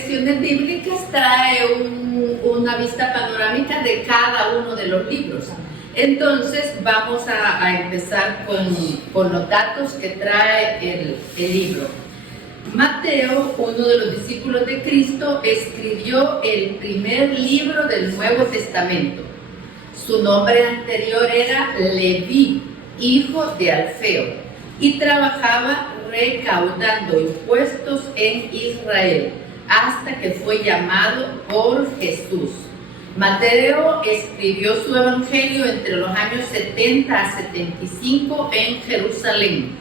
lecciones bíblicas trae una vista panorámica de cada uno de los libros. Entonces vamos a empezar con los datos que trae el libro. Mateo, uno de los discípulos de Cristo, escribió el primer libro del Nuevo Testamento. Su nombre anterior era Leví, hijo de Alfeo, y trabajaba recaudando impuestos en Israel, hasta que fue llamado por Jesús. Mateo escribió su evangelio entre los años 70 a 75 en Jerusalén.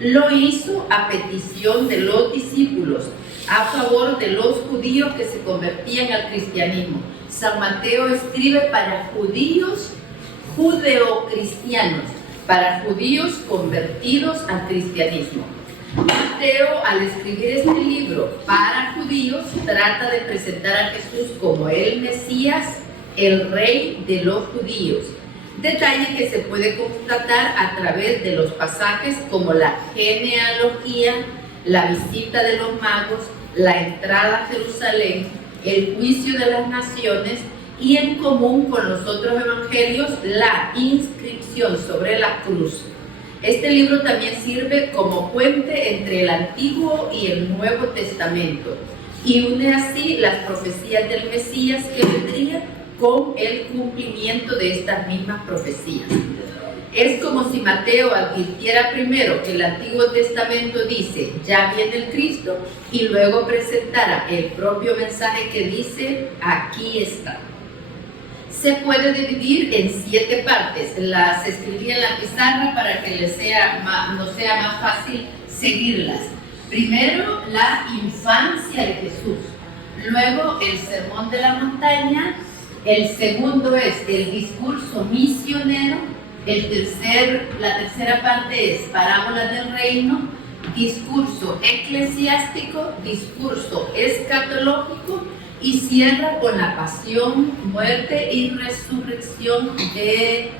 Lo hizo a petición de los discípulos, a favor de los judíos que se convertían al cristianismo. San Mateo escribe para judíos judeocristianos, para judíos convertidos al cristianismo. Mateo, al escribir este libro para judíos, trata de presentar a Jesús como el Mesías, el Rey de los judíos. Detalle que se puede constatar a través de los pasajes como la genealogía, la visita de los magos, la entrada a Jerusalén, el juicio de las naciones y, en común con los otros evangelios, la inscripción sobre la cruz. Este libro también sirve como puente entre el Antiguo y el Nuevo Testamento y une así las profecías del Mesías que vendría con el cumplimiento de estas mismas profecías. Es como si Mateo advirtiera primero que el Antiguo Testamento dice, ya viene el Cristo, y luego presentara el propio mensaje que dice, aquí está. Se puede dividir en 7 partes. Las escribí en la pizarra para que nos sea más fácil seguirlas. Primero, la infancia de Jesús. Luego, el sermón de la montaña. El segundo es el discurso misionero. La tercera parte es parábolas del reino, discurso eclesiástico, discurso escatológico, y cierra con la pasión, muerte y resurrección de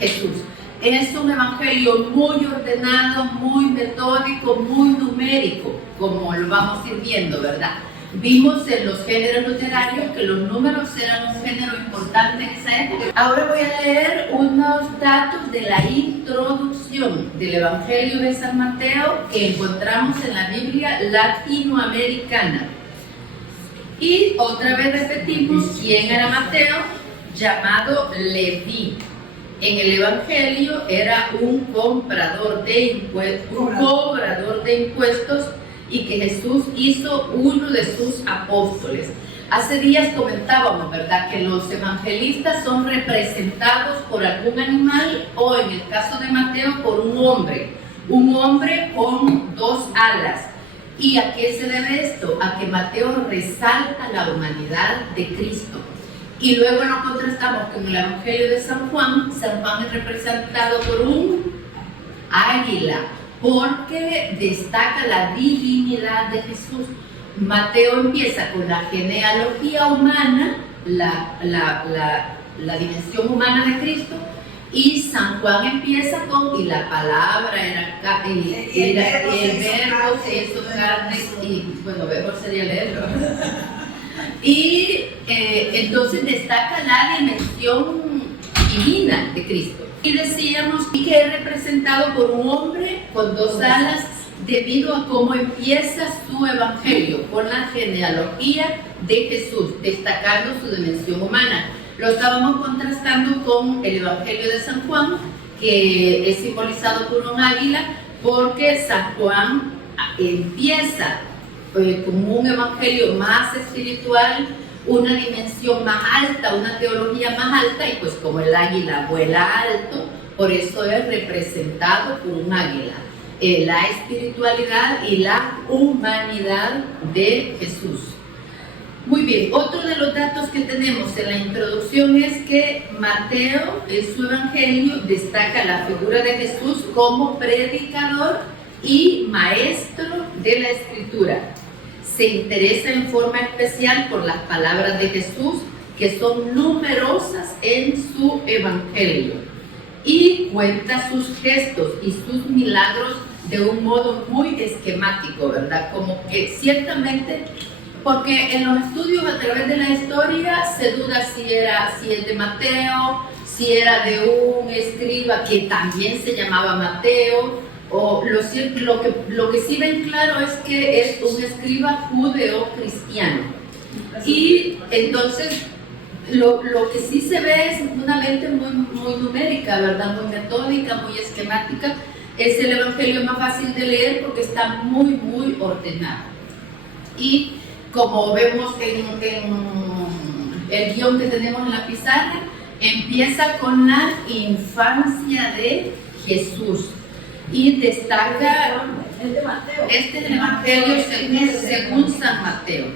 Jesús. Es un evangelio muy ordenado, muy metódico, muy numérico, como lo vamos a ir viendo, ¿verdad? Vimos en los géneros literarios que los números eran un género importante en esa época. Ahora voy a leer unos datos de la introducción del Evangelio de San Mateo que encontramos en la Biblia latinoamericana. Y otra vez repetimos quién era Mateo, llamado Leví. En el Evangelio era un cobrador de impuestos y que Jesús hizo uno de sus apóstoles. Hace días comentábamos, ¿verdad?, que los evangelistas son representados por algún animal o, en el caso de Mateo, por un hombre con 2 alas. ¿Y a qué se debe esto? A que Mateo resalta la humanidad de Cristo. Y luego lo contrastamos con el Evangelio de San Juan. San Juan es representado por un águila, porque destaca la divinidad de Jesús. Mateo empieza con la genealogía humana, la dimensión humana de Cristo, y San Juan empieza con, y la palabra era el verbo se hizo carne, y bueno, verbo sería leerlo. Y entonces destaca la dimensión divina de Cristo. Y decíamos que es representado por un hombre con 2 alas debido a cómo empieza su evangelio, con la genealogía de Jesús, destacando su dimensión humana. Lo estábamos contrastando con el Evangelio de San Juan, que es simbolizado por un águila, porque San Juan empieza como un evangelio más espiritual, una dimensión más alta, una teología más alta, y pues como el águila vuela alto, por eso es representado por un águila. La espiritualidad y la humanidad de Jesús. Muy bien, otro de los datos que tenemos en la introducción es que Mateo, en su evangelio, destaca la figura de Jesús como predicador y maestro de la escritura. Se interesa en forma especial por las palabras de Jesús, que son numerosas en su evangelio, y cuenta sus gestos y sus milagros de un modo muy esquemático, ¿verdad? Como que ciertamente porque en los estudios a través de la historia se duda si es de Mateo, si era de un escriba que también se llamaba Mateo, o lo que sí ven claro es que es un escriba judeo-cristiano. Y entonces lo que sí se ve es una mente muy numérica, ¿verdad? Muy metódica, muy esquemática. Es el evangelio más fácil de leer porque está muy ordenado. Y como vemos en el guión que tenemos en la pizarra, empieza con la infancia de Jesús y destaca, este es el evangelio según San Mateo,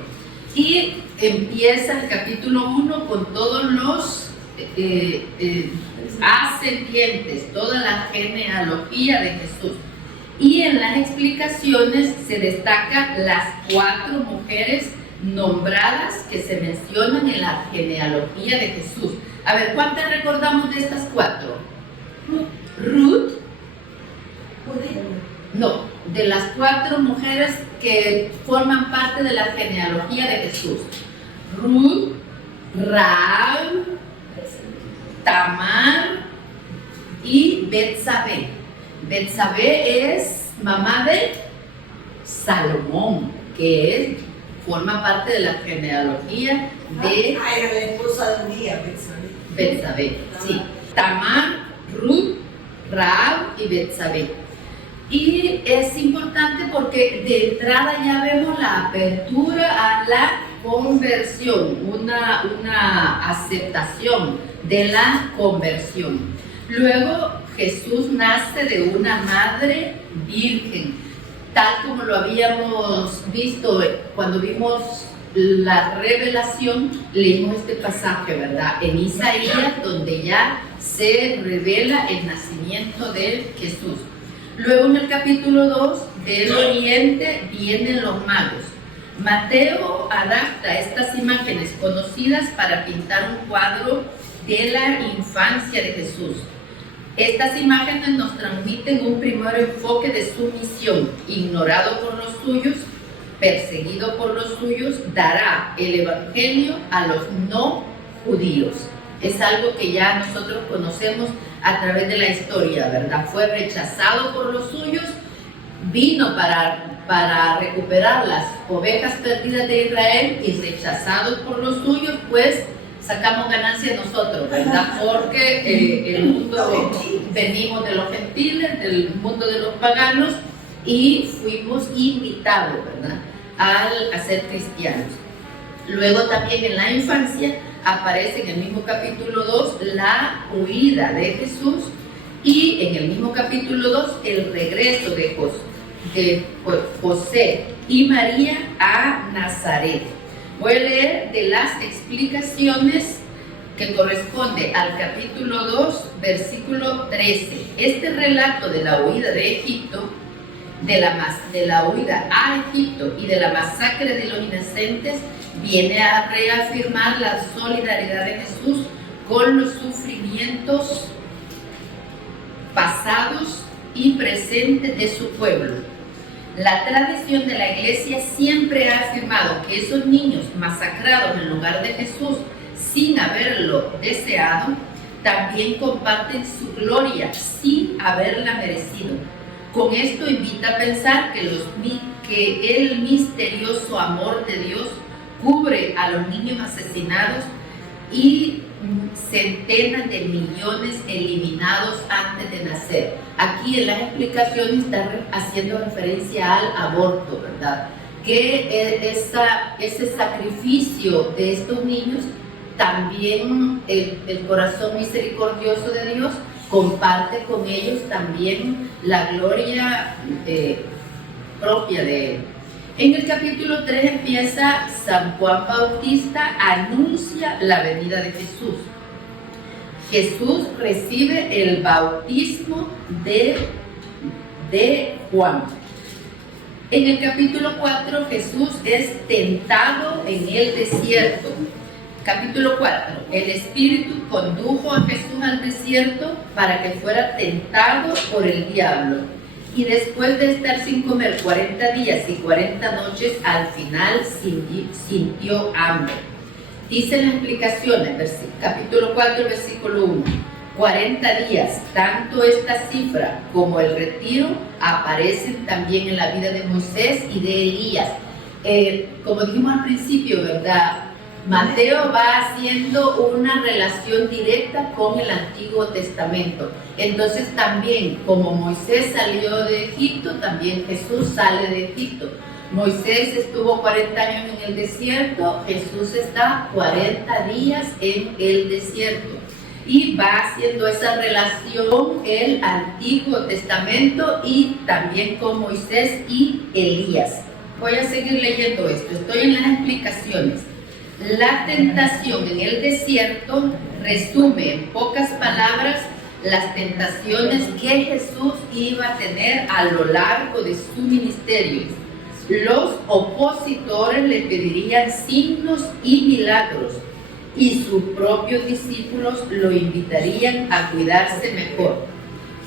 y empieza el capítulo 1 con todos los ascendientes, toda la genealogía de Jesús. Y en las explicaciones se destacan las 4 mujeres nombradas que se mencionan en la genealogía de Jesús. A ver, ¿cuántas recordamos de estas 4? Ruth. No, de las 4 mujeres que forman parte de la genealogía de Jesús. Ruth, Rahab, Tamar y Betsabé. Betsabé es mamá de Salomón, que forma parte de la genealogía de... era la esposa de Urias, Betsabé, sí. Tamar, Ruth, Rahab y Betsabé. Y es importante porque de entrada ya vemos la apertura a la conversión, una aceptación de la conversión. Luego Jesús nace de una madre virgen, tal como lo habíamos visto cuando vimos la revelación, leímos este pasaje, ¿verdad? En Isaías, donde ya se revela el nacimiento de Jesús. Luego en el capítulo 2 del Oriente vienen los magos. Mateo adapta estas imágenes conocidas para pintar un cuadro de la infancia de Jesús. Estas imágenes nos transmiten un primer enfoque de su misión: ignorado por los suyos, perseguido por los suyos, dará el evangelio a los no judíos. Es algo que ya nosotros conocemos a través de la historia, ¿verdad? Fue rechazado por los suyos, vino para recuperar las ovejas perdidas de Israel, y rechazado por los suyos, pues sacamos ganancia nosotros, ¿verdad? Porque el mundo, venimos de los gentiles, del mundo de los paganos, y fuimos invitados, ¿verdad?, a ser cristianos. Luego también en la infancia aparece en el mismo capítulo 2 la huida de Jesús, y en el mismo capítulo 2 el regreso de José y María a Nazaret. Voy a leer de las explicaciones que corresponde al capítulo 2, versículo 13. Este relato de la huida de Egipto, de la huida a Egipto y de la masacre de los inocentes, viene a reafirmar la solidaridad de Jesús con los sufrimientos pasados y presentes de su pueblo. La tradición de la Iglesia siempre ha afirmado que esos niños masacrados en lugar de Jesús sin haberlo deseado, también comparten su gloria sin haberla merecido. Con esto invita a pensar que el misterioso amor de Dios cubre a los niños asesinados y centenas de millones eliminados antes de nacer. Aquí en las explicaciones está haciendo referencia al aborto, ¿verdad? Que ese sacrificio de estos niños, también el corazón misericordioso de Dios comparte con ellos también la gloria propia de Él. En el capítulo 3 empieza: San Juan Bautista anuncia la venida de Jesús. Jesús recibe el bautismo de Juan. En el capítulo 4 Jesús es tentado en el desierto. Capítulo 4. El Espíritu condujo a Jesús al desierto para que fuera tentado por el diablo. Y después de estar sin comer 40 días y 40 noches, al final sintió hambre. Dice en las explicaciones, capítulo 4, versículo 1, 40 días, tanto esta cifra como el retiro aparecen también en la vida de Moisés y de Elías. Como dijimos al principio, ¿verdad? Mateo va haciendo una relación directa con el Antiguo Testamento. Entonces también, como Moisés salió de Egipto, también Jesús sale de Egipto. Moisés estuvo 40 años en el desierto, Jesús está 40 días en el desierto. Y va haciendo esa relación con el Antiguo Testamento y también con Moisés y Elías. Voy a seguir leyendo esto, estoy en las explicaciones. La tentación en el desierto resume en pocas palabras las tentaciones que Jesús iba a tener a lo largo de su ministerio. Los opositores le pedirían signos y milagros y sus propios discípulos lo invitarían a cuidarse mejor.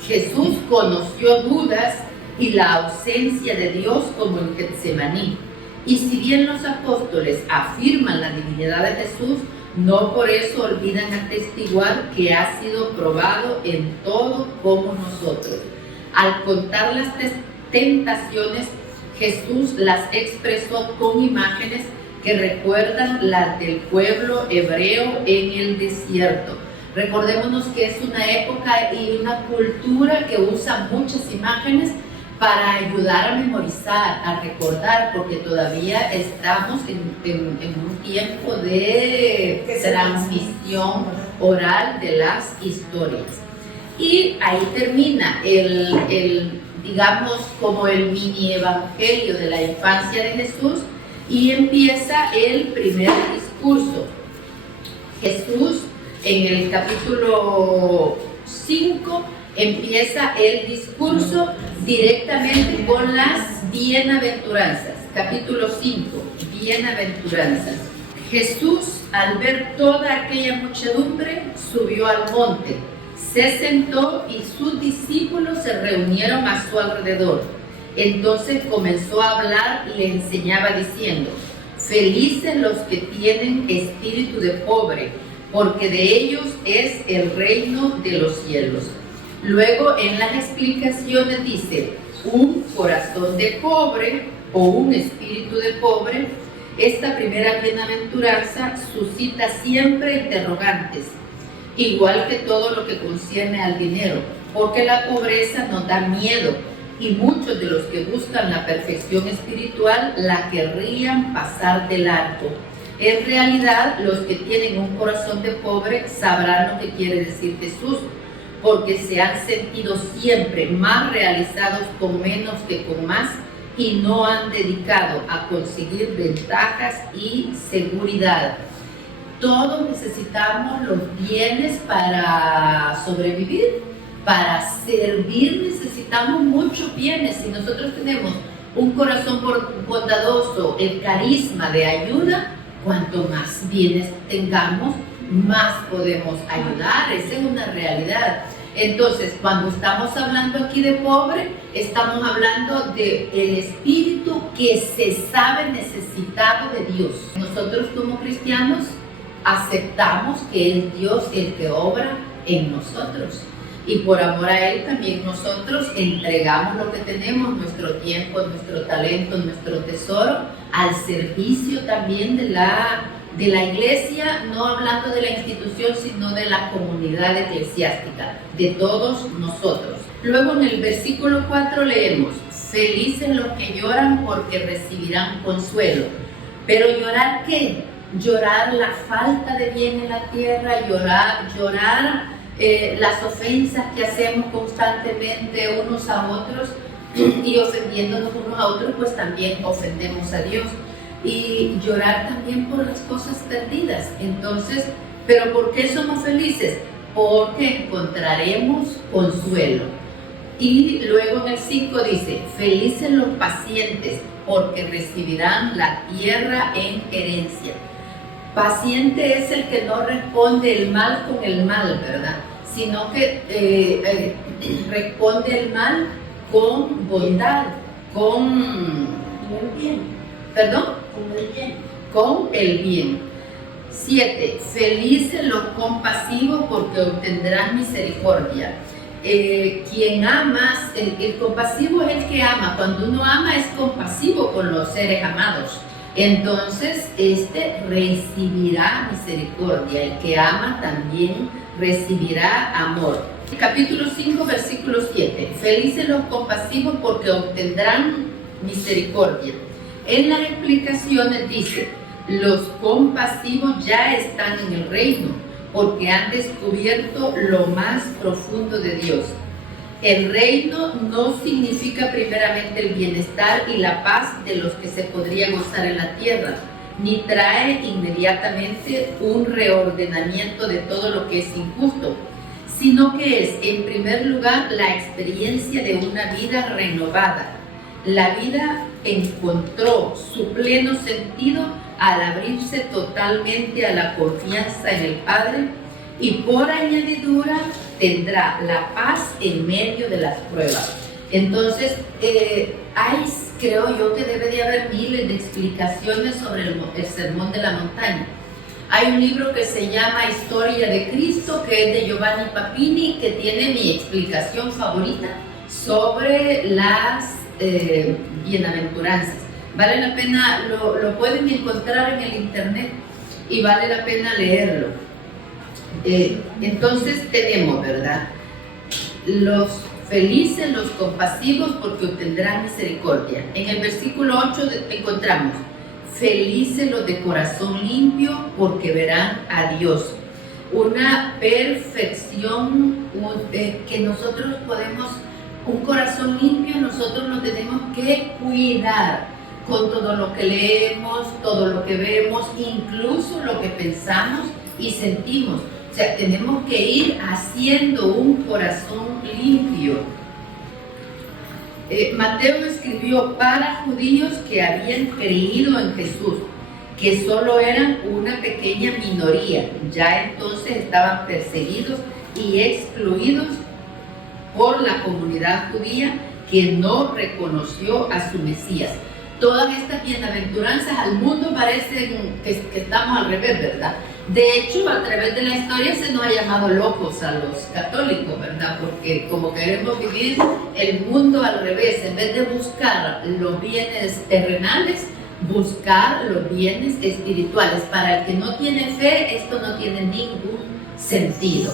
Jesús conoció dudas y la ausencia de Dios como en Getsemaní. Y si bien los apóstoles afirman la divinidad de Jesús, no por eso olvidan atestiguar que ha sido probado en todo como nosotros. Al contar las tentaciones, Jesús las expresó con imágenes que recuerdan las del pueblo hebreo en el desierto. Recordémonos que es una época y una cultura que usa muchas imágenes para ayudar a memorizar, a recordar, porque todavía estamos en un tiempo de transmisión oral de las historias. Y ahí termina digamos, como el mini evangelio de la infancia de Jesús y empieza el primer discurso. Jesús en el capítulo 5 empieza el discurso directamente con las bienaventuranzas. Capítulo 5, bienaventuranzas. Jesús, al ver toda aquella muchedumbre, subió al monte, se sentó y sus discípulos se reunieron a su alrededor. Entonces comenzó a hablar y le enseñaba diciendo: felices los que tienen espíritu de pobre, porque de ellos es el reino de los cielos. Luego en las explicaciones dice: un corazón de pobre o un espíritu de pobre. Esta primera bienaventuranza suscita siempre interrogantes, igual que todo lo que concierne al dinero, porque la pobreza nos da miedo y muchos de los que buscan la perfección espiritual la querrían pasar de largo. En realidad, los que tienen un corazón de pobre sabrán lo que quiere decir Jesús, porque se han sentido siempre más realizados con menos que con más y no han dedicado a conseguir ventajas y seguridad. Todos necesitamos los bienes para sobrevivir, para servir necesitamos muchos bienes. Si nosotros tenemos un corazón bondadoso, el carisma de ayuda, cuanto más bienes tengamos, más podemos ayudar. Esa es una realidad. Entonces, cuando estamos hablando aquí de pobre, estamos hablando del espíritu que se sabe necesitado de Dios. Nosotros como cristianos aceptamos que es Dios el que obra en nosotros. Y por amor a Él también nosotros entregamos lo que tenemos, nuestro tiempo, nuestro talento, nuestro tesoro, al servicio también de la iglesia, no hablando de la institución, sino de la comunidad eclesiástica, de todos nosotros. Luego en el versículo 4 leemos: felices los que lloran porque recibirán consuelo. Pero ¿llorar qué? Llorar la falta de bien en la tierra, llorar las ofensas que hacemos constantemente unos a otros, y ofendiéndonos unos a otros, pues también ofendemos a Dios. Y llorar también por las cosas perdidas. Entonces, ¿pero por qué somos felices? Porque encontraremos consuelo. Y luego en el 5 dice: felices los pacientes, porque recibirán la tierra en herencia. Paciente es el que no responde el mal con el mal, ¿verdad? Sino que responde el mal con bondad, con el bien. ¿perdón? Con el bien. Con el bien. 7. Felices los compasivos porque obtendrán misericordia. Quien ama, el compasivo es el que ama. Cuando uno ama es compasivo con los seres amados. Entonces, recibirá misericordia. El que ama también recibirá amor. Capítulo 5, versículo 7. Felices los compasivos porque obtendrán misericordia. En las explicaciones dice: los compasivos ya están en el reino, porque han descubierto lo más profundo de Dios. El reino no significa primeramente el bienestar y la paz de los que se podría gozar en la tierra, ni trae inmediatamente un reordenamiento de todo lo que es injusto, sino que es, en primer lugar, la experiencia de una vida renovada. La vida encontró su pleno sentido al abrirse totalmente a la confianza en el Padre, y por añadidura tendrá la paz en medio de las pruebas. Entonces, creo yo que debe de haber miles de explicaciones sobre el Sermón de la Montaña. Hay un libro que se llama Historia de Cristo, que es de Giovanni Papini, que tiene mi explicación favorita sobre las bienaventuranzas. Vale la pena, lo pueden encontrar en el internet y vale la pena leerlo. Entonces tenemos, ¿verdad? Los felices, los compasivos, porque obtendrán misericordia. En el versículo 8 encontramos: felices los de corazón limpio, porque verán a Dios. Una perfección que nosotros podemos, un corazón limpio, nosotros lo tenemos que cuidar con todo lo que leemos, todo lo que vemos, incluso lo que pensamos y sentimos. O sea, tenemos que ir haciendo un corazón limpio. Mateo escribió para judíos que habían creído en Jesús, que solo eran una pequeña minoría. Ya entonces estaban perseguidos y excluidos por la comunidad judía que no reconoció a su Mesías. Todas estas bienaventuranzas al mundo parecen que estamos al revés, ¿verdad? De hecho, a través de la historia se nos ha llamado locos a los católicos, ¿verdad? Porque como queremos vivir el mundo al revés, en vez de buscar los bienes terrenales, buscar los bienes espirituales. Para el que no tiene fe, esto no tiene ningún sentido.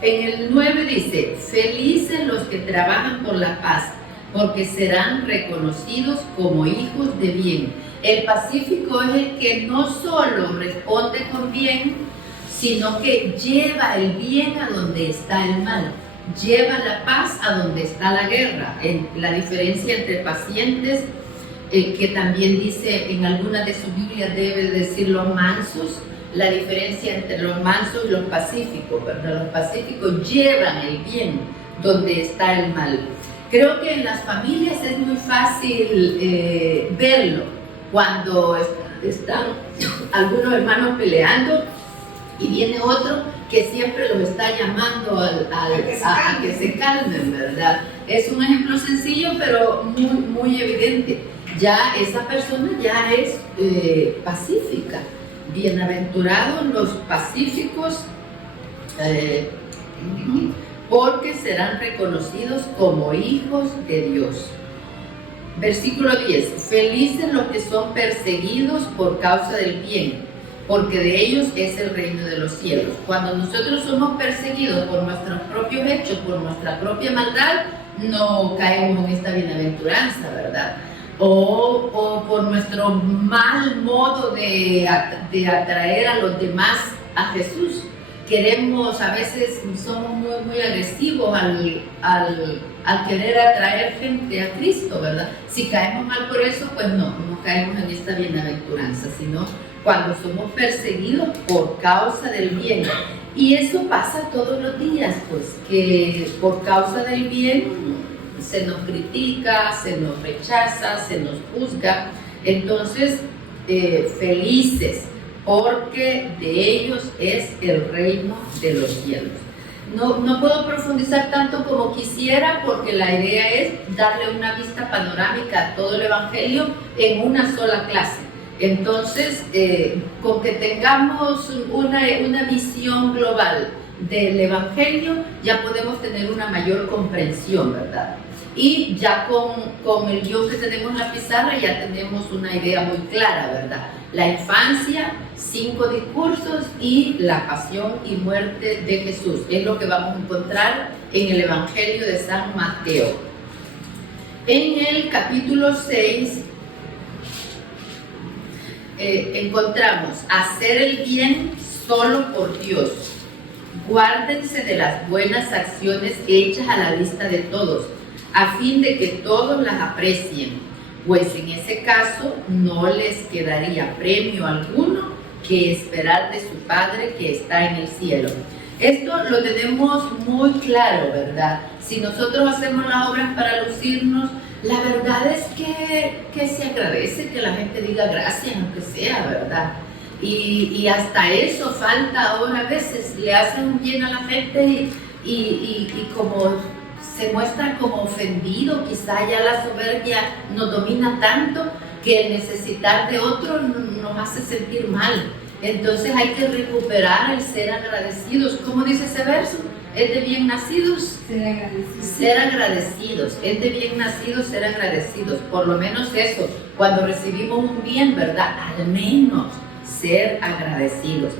En el 9 dice: felices los que trabajan por la paz, porque serán reconocidos como hijos de bien. El pacífico es el que no solo responde con bien, sino que lleva el bien a donde está el mal, lleva la paz a donde está la guerra. La diferencia entre pacientes, que también dice en algunas de sus Biblias debe decir los mansos, la diferencia entre los mansos y los pacíficos, ¿verdad? Los pacíficos llevan el bien donde está el mal. Creo que en las familias es muy fácil verlo cuando están algunos hermanos peleando y viene otro que siempre los está llamando a que se calmen, ¿verdad? Es un ejemplo sencillo, pero muy, muy evidente. Ya esa persona ya es pacífica. Bienaventurados los pacíficos, porque serán reconocidos como hijos de Dios. Versículo 10: felices los que son perseguidos por causa del bien, porque de ellos es el reino de los cielos. Cuando nosotros somos perseguidos por nuestros propios hechos, por nuestra propia maldad, no caemos en esta bienaventuranza, ¿verdad? O por nuestro mal modo de atraer a los demás a Jesús. Queremos, a veces somos muy agresivos al querer atraer gente a Cristo, ¿verdad? Si caemos mal por eso, pues no caemos en esta bienaventuranza, sino cuando somos perseguidos por causa del bien. Y eso pasa todos los días, pues, que por causa del bien se nos critica, se nos rechaza, se nos juzga. Entonces, felices, porque de ellos es el reino de los cielos. No puedo profundizar tanto como quisiera porque la idea es darle una vista panorámica a todo el Evangelio en una sola clase. Entonces, con que tengamos una visión global del Evangelio, ya podemos tener una mayor comprensión, ¿verdad? Y ya con el guión que tenemos en la pizarra ya tenemos una idea muy clara, ¿verdad? La infancia, 5 discursos y la pasión y muerte de Jesús. Es lo que vamos a encontrar en el Evangelio de San Mateo. En el capítulo 6 encontramos hacer el bien solo por Dios. Guárdense de las buenas acciones hechas a la vista de todos, a fin de que todos las aprecien, pues en ese caso no les quedaría premio alguno que esperar de su Padre que está en el cielo. Esto lo tenemos muy claro, ¿verdad? Si nosotros hacemos las obras para lucirnos, la verdad es que se agradece que la gente diga gracias, aunque sea, ¿verdad? Y hasta eso falta ahora a veces, le hacen bien a la gente y como se muestra como ofendido, quizá ya la soberbia nos domina tanto que el necesitar de otro nos hace sentir mal. Entonces hay que recuperar el ser agradecidos. ¿Cómo dice ese verso? ¿Es de bien nacidos? Ser agradecidos. Es de bien nacidos ser agradecidos. Por lo menos eso, cuando recibimos un bien, ¿verdad? Al menos ser agradecidos.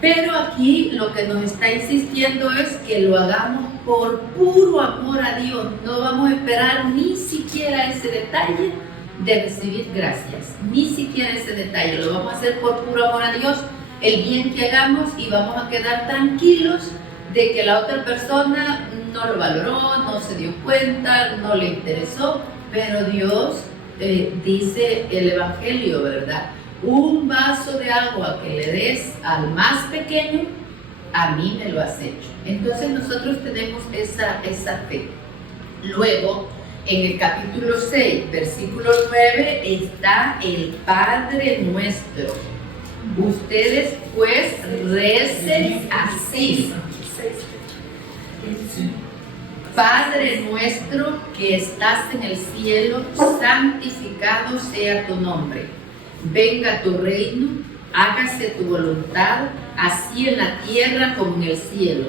Pero aquí lo que nos está insistiendo es que lo hagamos por puro amor a Dios. No vamos a esperar ni siquiera ese detalle de recibir gracias, ni siquiera ese detalle. Lo vamos a hacer por puro amor a Dios, el bien que hagamos, y vamos a quedar tranquilos de que la otra persona no lo valoró, no se dio cuenta, no le interesó, pero Dios dice el Evangelio, ¿verdad? Un vaso de agua que le des al más pequeño, a mí me lo has hecho. Entonces nosotros tenemos esa fe. Luego, en el capítulo 6, versículo 9, está el Padre Nuestro. Ustedes pues recen así: Padre nuestro que estás en el cielo, santificado sea tu nombre. Venga tu reino, hágase tu voluntad, así en la tierra como en el cielo.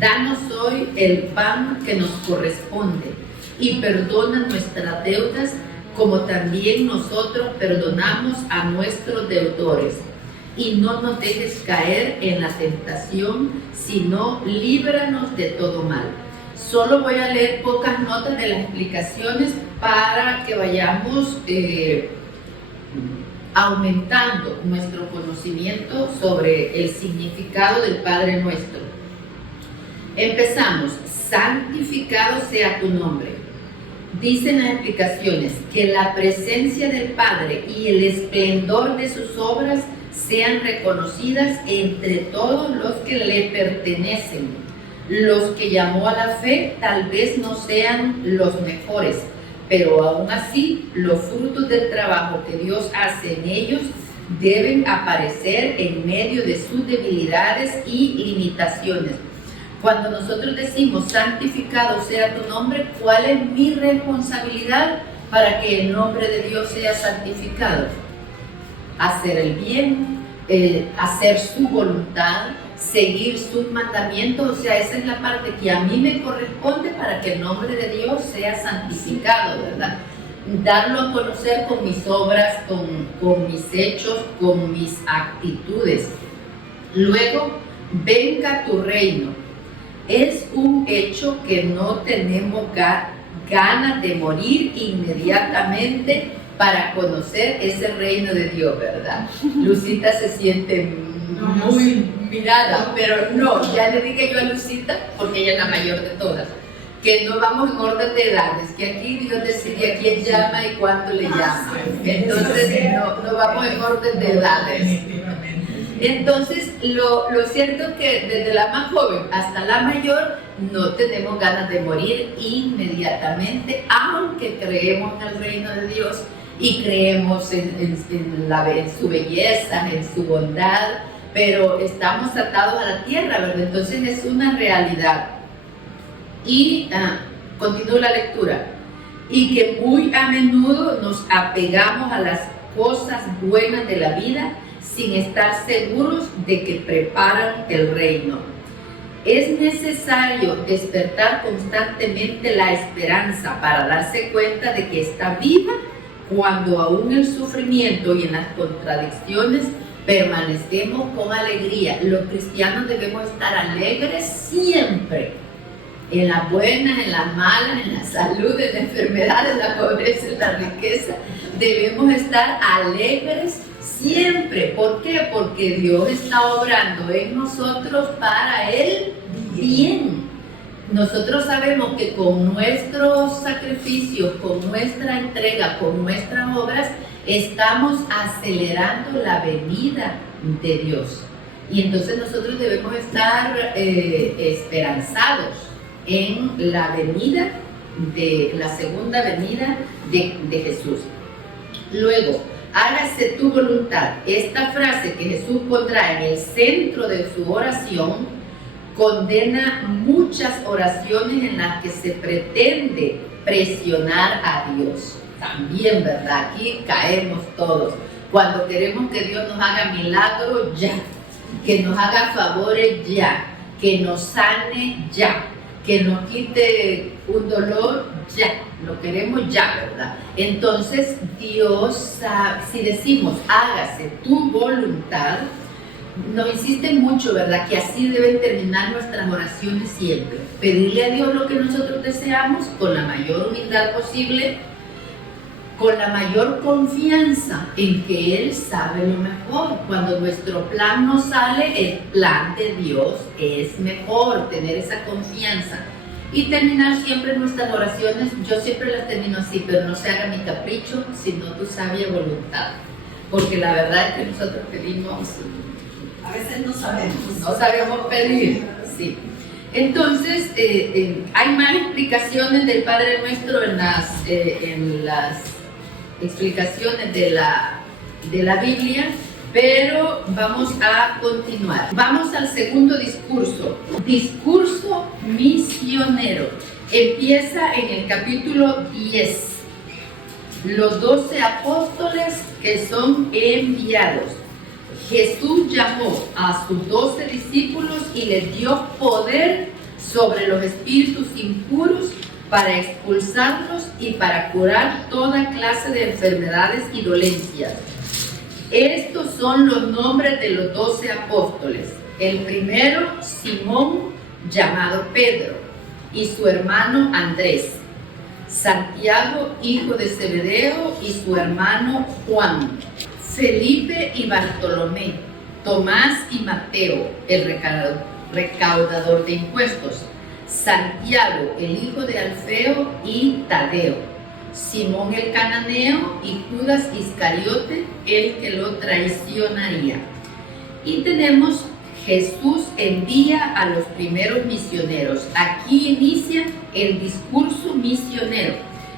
Danos hoy el pan que nos corresponde y perdona nuestras deudas como también nosotros perdonamos a nuestros deudores. Y no nos dejes caer en la tentación, sino líbranos de todo mal. Solo voy a leer pocas notas de las explicaciones para que vayamos aumentando nuestro conocimiento sobre el significado del Padre Nuestro. Empezamos. Santificado sea tu nombre. Dicen las explicaciones que la presencia del Padre y el esplendor de sus obras sean reconocidas entre todos los que le pertenecen. Los que llamó a la fe tal vez no sean los mejores, pero aún así los frutos del trabajo que Dios hace en ellos deben aparecer en medio de sus debilidades y limitaciones. Cuando nosotros decimos santificado sea tu nombre, ¿cuál es mi responsabilidad para que el nombre de Dios sea santificado? Hacer el bien, hacer su voluntad, seguir sus mandamientos. O sea, esa es la parte que a mí me corresponde para que el nombre de Dios sea santificado, ¿verdad? Darlo a conocer con mis obras, con mis hechos, con mis actitudes. Luego, venga tu reino. Es un hecho que no tenemos ganas de morir inmediatamente para conocer ese reino de Dios, ¿verdad? Lucita se siente muy mirada, pero no, ya le dije yo a Lucita, porque ella es la mayor de todas, que no vamos en orden de edades, que aquí Dios decide a quién llama y cuándo le llama. Entonces no vamos en orden de edades. Entonces, lo cierto es que desde la más joven hasta la mayor no tenemos ganas de morir inmediatamente, aunque creemos en el reino de Dios y creemos en su belleza, en su bondad, pero estamos atados a la tierra, ¿verdad? Entonces es una realidad. Y continúo la lectura. Y que muy a menudo nos apegamos a las cosas buenas de la vida sin estar seguros de que preparan el reino. Es necesario despertar constantemente la esperanza para darse cuenta de que está viva cuando aún en el sufrimiento y en las contradicciones permanecemos con alegría. Los cristianos debemos estar alegres siempre, en las buenas, en las malas, en la salud, en la enfermedad, en la pobreza, en la riqueza. Debemos estar alegres siempre. ¿Por qué? Porque Dios está obrando en nosotros para el bien. Nosotros sabemos que con nuestros sacrificios, con nuestra entrega, con nuestras obras, estamos acelerando la venida de Dios. Y entonces nosotros debemos estar esperanzados en la venida de la segunda venida de Jesús. Luego, hágase tu voluntad. Esta frase que Jesús pondrá en el centro de su oración condena muchas oraciones en las que se pretende presionar a Dios. También, ¿verdad? Aquí caemos todos. Cuando queremos que Dios nos haga milagros, ya. Que nos haga favores, ya. Que nos sane, ya. Que nos quite un dolor, ya. Lo queremos ya, ¿verdad? Entonces, Dios, si decimos, hágase tu voluntad, nos insisten mucho, ¿verdad? Que así deben terminar nuestras oraciones siempre. Pedirle a Dios lo que nosotros deseamos con la mayor humildad posible, con la mayor confianza en que Él sabe lo mejor. Cuando nuestro plan no sale, el plan de Dios es mejor, tener esa confianza. Y terminar siempre nuestras oraciones, yo siempre las termino así, pero no se haga mi capricho, sino tu sabia voluntad. Porque la verdad es que nosotros pedimos... A veces no sabemos. No sabemos pedir, sí. Entonces, hay más explicaciones del Padre Nuestro en las explicaciones de la Biblia, pero vamos a continuar. Vamos al segundo discurso. Discurso misionero. Empieza en el capítulo 10. Los 12 apóstoles que son enviados. Jesús llamó a sus 12 discípulos y les dio poder sobre los espíritus impuros para expulsarlos y para curar toda clase de enfermedades y dolencias. Estos son los nombres de los 12 apóstoles. El primero, Simón, llamado Pedro, y su hermano Andrés. Santiago, hijo de Zebedeo, y su hermano Juan. Felipe y Bartolomé, Tomás y Mateo, el recaudador de impuestos, Santiago, el hijo de Alfeo, y Tadeo, Simón el cananeo y Judas Iscariote, el que lo traicionaría. Y tenemos Jesús envía a los primeros misioneros. Aquí inicia el discurso misionero.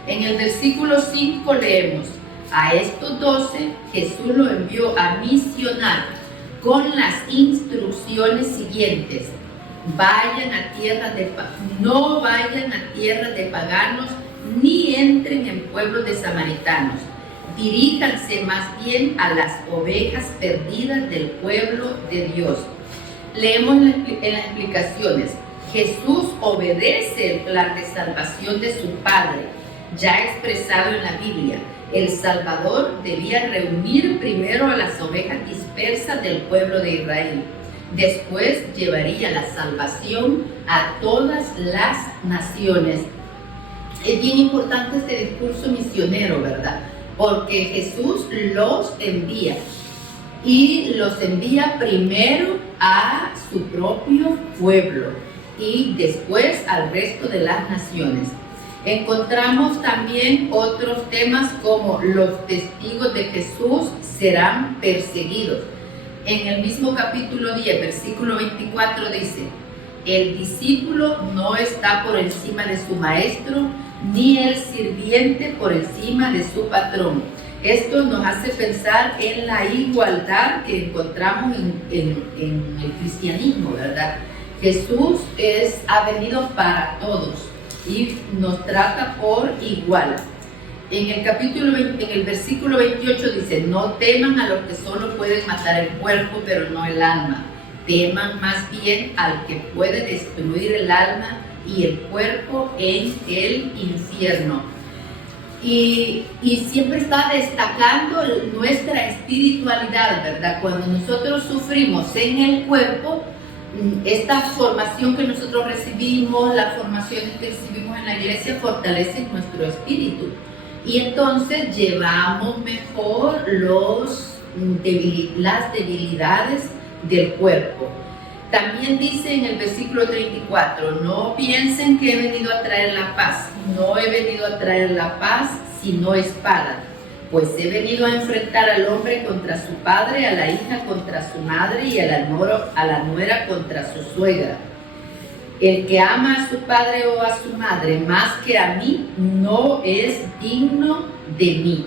En el versículo 5 leemos: a estos 12 Jesús los envió a misionar con las instrucciones siguientes: no vayan a tierras de paganos, ni entren en pueblos de samaritanos. Diríjanse más bien a las ovejas perdidas del pueblo de Dios. Leemos en las explicaciones: Jesús obedece el plan de salvación de su Padre, ya expresado en la Biblia. El Salvador debía reunir primero a las ovejas dispersas del pueblo de Israel. Después llevaría la salvación a todas las naciones. Es bien importante este discurso misionero, ¿verdad? Porque Jesús los envía. Y los envía primero a su propio pueblo y después al resto de las naciones. Encontramos también otros temas como los testigos de Jesús serán perseguidos. En el mismo capítulo 10, versículo 24 dice: el discípulo no está por encima de su maestro, ni el sirviente por encima de su patrón. Esto nos hace pensar en la igualdad que encontramos en el cristianismo, ¿verdad? Jesús ha venido para todos y nos trata por igual. En el versículo 28 dice: no teman a los que solo pueden matar el cuerpo, pero no el alma. Teman más bien al que puede destruir el alma y el cuerpo en el infierno. Y siempre está destacando nuestra espiritualidad, ¿verdad? Cuando nosotros sufrimos en el cuerpo, esta formación que nosotros recibimos, las formaciones que recibimos en la iglesia fortalecen nuestro espíritu. Y entonces llevamos mejor las debilidades del cuerpo. También dice en el versículo 34, no piensen que he venido a traer la paz. No he venido a traer la paz, sino espada. Pues he venido a enfrentar al hombre contra su padre, a la hija contra su madre y a la nuera contra su suegra. El que ama a su padre o a su madre más que a mí, no es digno de mí.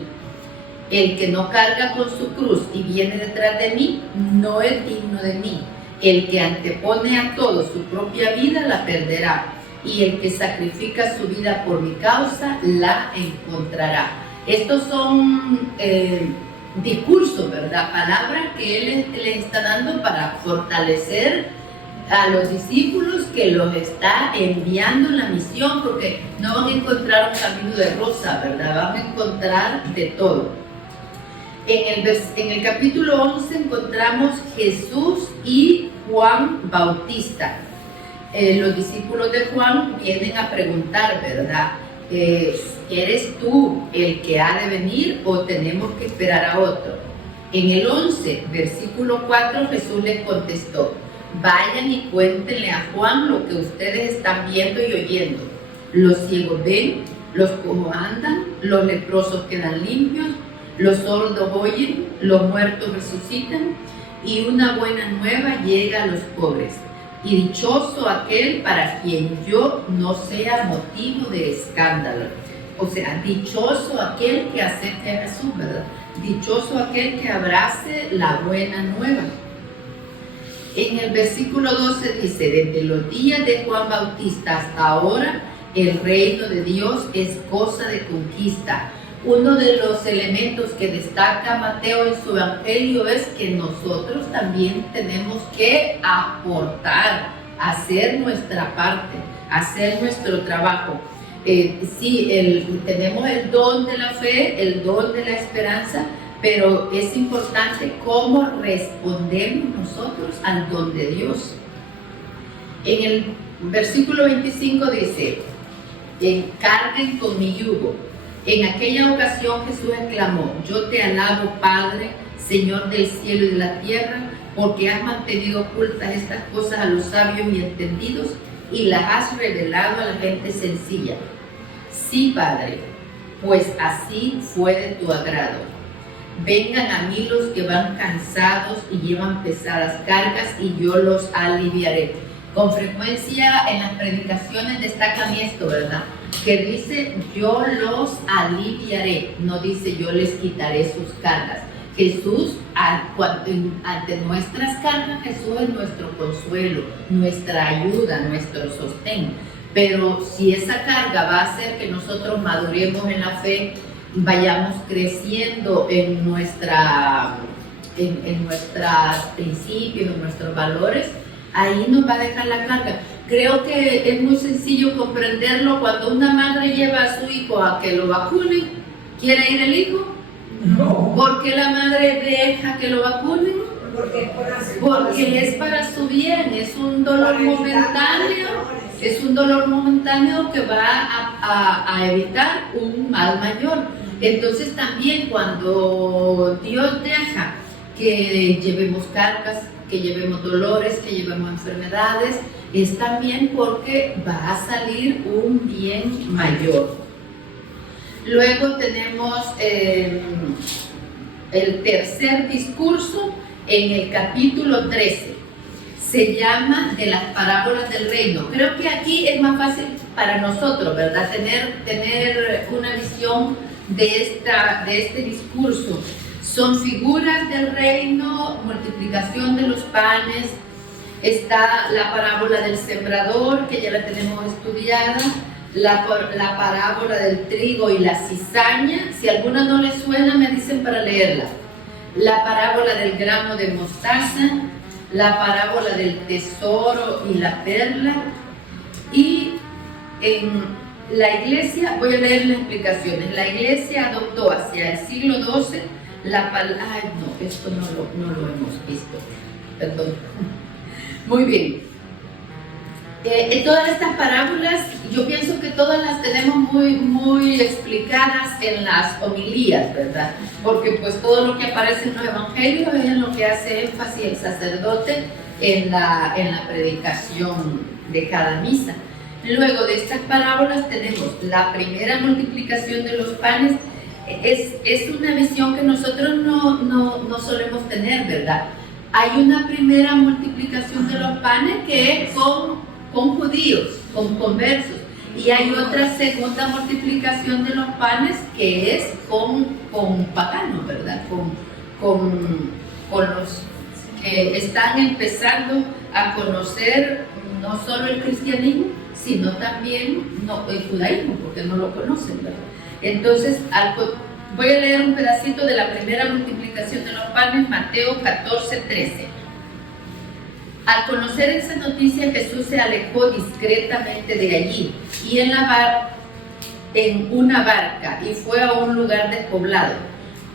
El que no carga con su cruz y viene detrás de mí, no es digno de mí. El que antepone a todo su propia vida, la perderá. Y el que sacrifica su vida por mi causa, la encontrará. Estos son discursos, ¿verdad? Palabras que Él les está dando para fortalecer a los discípulos, que los está enviando en la misión, porque no van a encontrar un camino de rosa, ¿verdad? Van a encontrar de todo. En el capítulo 11 encontramos Jesús y Juan Bautista. Los discípulos de Juan vienen a preguntar, ¿verdad? ¿Eres tú el que ha de venir o tenemos que esperar a otro? En el 11, versículo 4, Jesús les contestó: vayan y cuéntenle a Juan lo que ustedes están viendo y oyendo. Los ciegos ven, los cojos andan, los leprosos quedan limpios, los sordos oyen, los muertos resucitan, y una buena nueva llega a los pobres. Y dichoso aquel para quien yo no sea motivo de escándalo. O sea, dichoso aquel que acepte a Jesús, ¿verdad? Dichoso aquel que abrace la buena nueva. En el versículo 12 dice: desde los días de Juan Bautista hasta ahora, el reino de Dios es cosa de conquista. Uno de los elementos que destaca Mateo en su evangelio es que nosotros también tenemos que aportar, hacer nuestra parte, hacer nuestro trabajo. Tenemos el don de la fe, el don de la esperanza, pero es importante cómo respondemos nosotros al don de Dios. En el versículo 25 dice: carguen con mi yugo. En aquella ocasión Jesús exclamó: yo te alabo, Padre, Señor del cielo y de la tierra, porque has mantenido ocultas estas cosas a los sabios y entendidos y las has revelado a la gente sencilla. Sí, Padre, pues así fue de tu agrado. Vengan a mí los que van cansados y llevan pesadas cargas, y yo los aliviaré. Con frecuencia en las predicaciones destacan esto, ¿verdad? Que dice: yo los aliviaré, no dice: yo les quitaré sus cargas. Jesús, ante nuestras cargas, Jesús es nuestro consuelo, nuestra ayuda, nuestro sostén. Pero si esa carga va a hacer que nosotros maduremos en la fe, vayamos creciendo en nuestros principios, en nuestros valores, ahí nos va a dejar la carga. Creo que es muy sencillo comprenderlo cuando una madre lleva a su hijo a que lo vacunen. ¿Quiere ir el hijo? No. ¿Por qué la madre deja que lo vacunen? Porque es para su bien, es un dolor momentáneo. Es un dolor momentáneo que va a evitar un mal mayor. Entonces también cuando Dios deja que llevemos cargas, que llevemos dolores, que llevemos enfermedades, es también porque va a salir un bien mayor. Luego tenemos el tercer discurso en el capítulo 13. Se llama de las parábolas del reino. Creo que aquí es más fácil para nosotros, ¿verdad? Tener una visión de este discurso son figuras del reino, multiplicación de los panes, está la parábola del sembrador, que ya la tenemos estudiada, la parábola del trigo y la cizaña. Si alguna no les suena, me dicen para leerla. La parábola del grano de mostaza, la parábola del tesoro y la perla. Y en la iglesia, voy a leer las explicaciones. La iglesia adoptó hacia el siglo XII la palabra. Ay, no, esto no lo hemos visto. Perdón. Muy bien. Todas estas parábolas, yo pienso que todas las tenemos muy explicadas en las homilías, ¿verdad? Porque pues todo lo que aparece en los evangelios es en lo que hace énfasis el sacerdote en la predicación de cada misa. Luego de estas parábolas tenemos la primera multiplicación de los panes. Es una visión que nosotros no solemos tener, ¿verdad? Hay una primera multiplicación de los panes que es con judíos, con conversos, y hay otra segunda multiplicación de los panes que es con paganos, ¿verdad? Con los que están empezando a conocer no solo el cristianismo, sino también el judaísmo, porque no lo conocen, ¿verdad? Entonces, voy a leer un pedacito de la primera multiplicación de los panes, Mateo 14:13. Al conocer esa noticia, Jesús se alejó discretamente de allí y en una barca y fue a un lugar despoblado.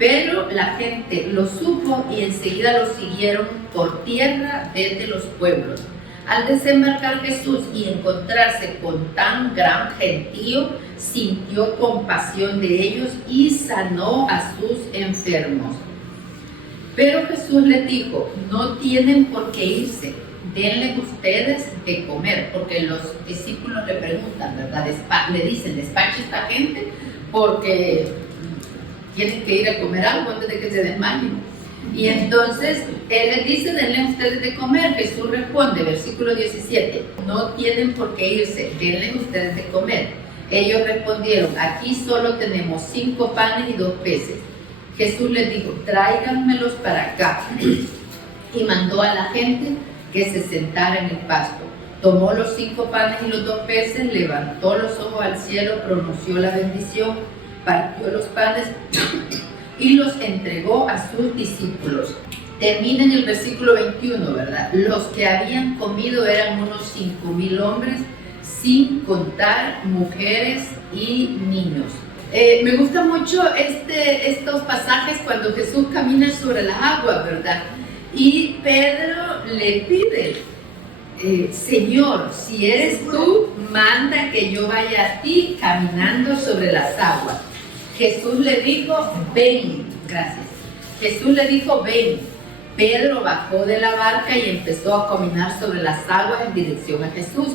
Pero la gente lo supo y enseguida lo siguieron por tierra desde los pueblos. Al desembarcar Jesús y encontrarse con tan gran gentío, sintió compasión de ellos y sanó a sus enfermos. Pero Jesús les dijo: no tienen por qué irse, denles ustedes de comer, porque los discípulos le preguntan, ¿verdad? Le dicen: despache esta gente porque tienen que ir a comer algo antes de que se desmayen. Y entonces Él les dice: denle ustedes de comer. Jesús responde, versículo 17: no tienen por qué irse, denle ustedes de comer. Ellos respondieron: aquí solo tenemos 5 panes y 2 peces. Jesús les dijo: tráiganmelos para acá. Y mandó a la gente que se sentara en el pasto. Tomó los 5 panes y los 2 peces, levantó los ojos al cielo, pronunció la bendición, partió los panes y los entregó a sus discípulos. Termina en el versículo 21, ¿verdad? Los que habían comido eran unos 5,000 hombres, sin contar mujeres y niños. Me gusta mucho estos pasajes cuando Jesús camina sobre las aguas, ¿verdad? Y Pedro le pide: Señor, si eres tú, manda que yo vaya a ti caminando sobre las aguas. Jesús le dijo: ven. Gracias. Jesús le dijo: ven. Pedro bajó de la barca y empezó a caminar sobre las aguas en dirección a Jesús.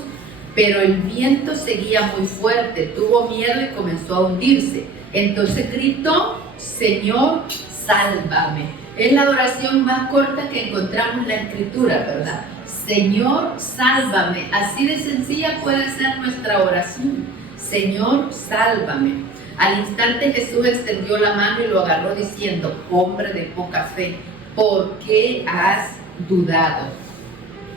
Pero el viento seguía muy fuerte, tuvo miedo y comenzó a hundirse. Entonces gritó: Señor, sálvame. Es la oración más corta que encontramos en la Escritura, ¿verdad? Señor, sálvame. Así de sencilla puede ser nuestra oración. Señor, sálvame. Al instante Jesús extendió la mano y lo agarró diciendo: hombre de poca fe, ¿por qué has dudado?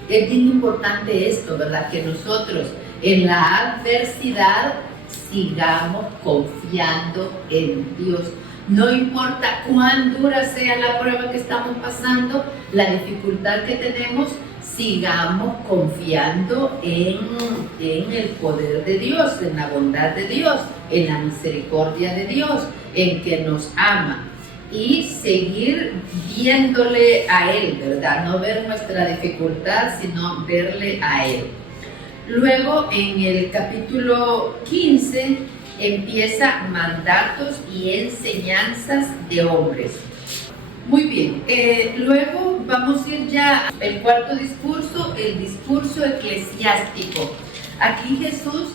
Es bien importante esto, ¿verdad? Que nosotros en la adversidad sigamos confiando en Dios. No importa cuán dura sea la prueba que estamos pasando, la dificultad que tenemos, sigamos confiando en el poder de Dios, en la bondad de Dios, en la misericordia de Dios, en que nos ama. Y seguir viéndole a Él, ¿verdad? No ver nuestra dificultad, sino verle a Él. Luego, en el capítulo 15, empieza mandatos y enseñanzas de hombres. Muy bien, luego vamos a ir ya al cuarto discurso, el discurso eclesiástico. Aquí Jesús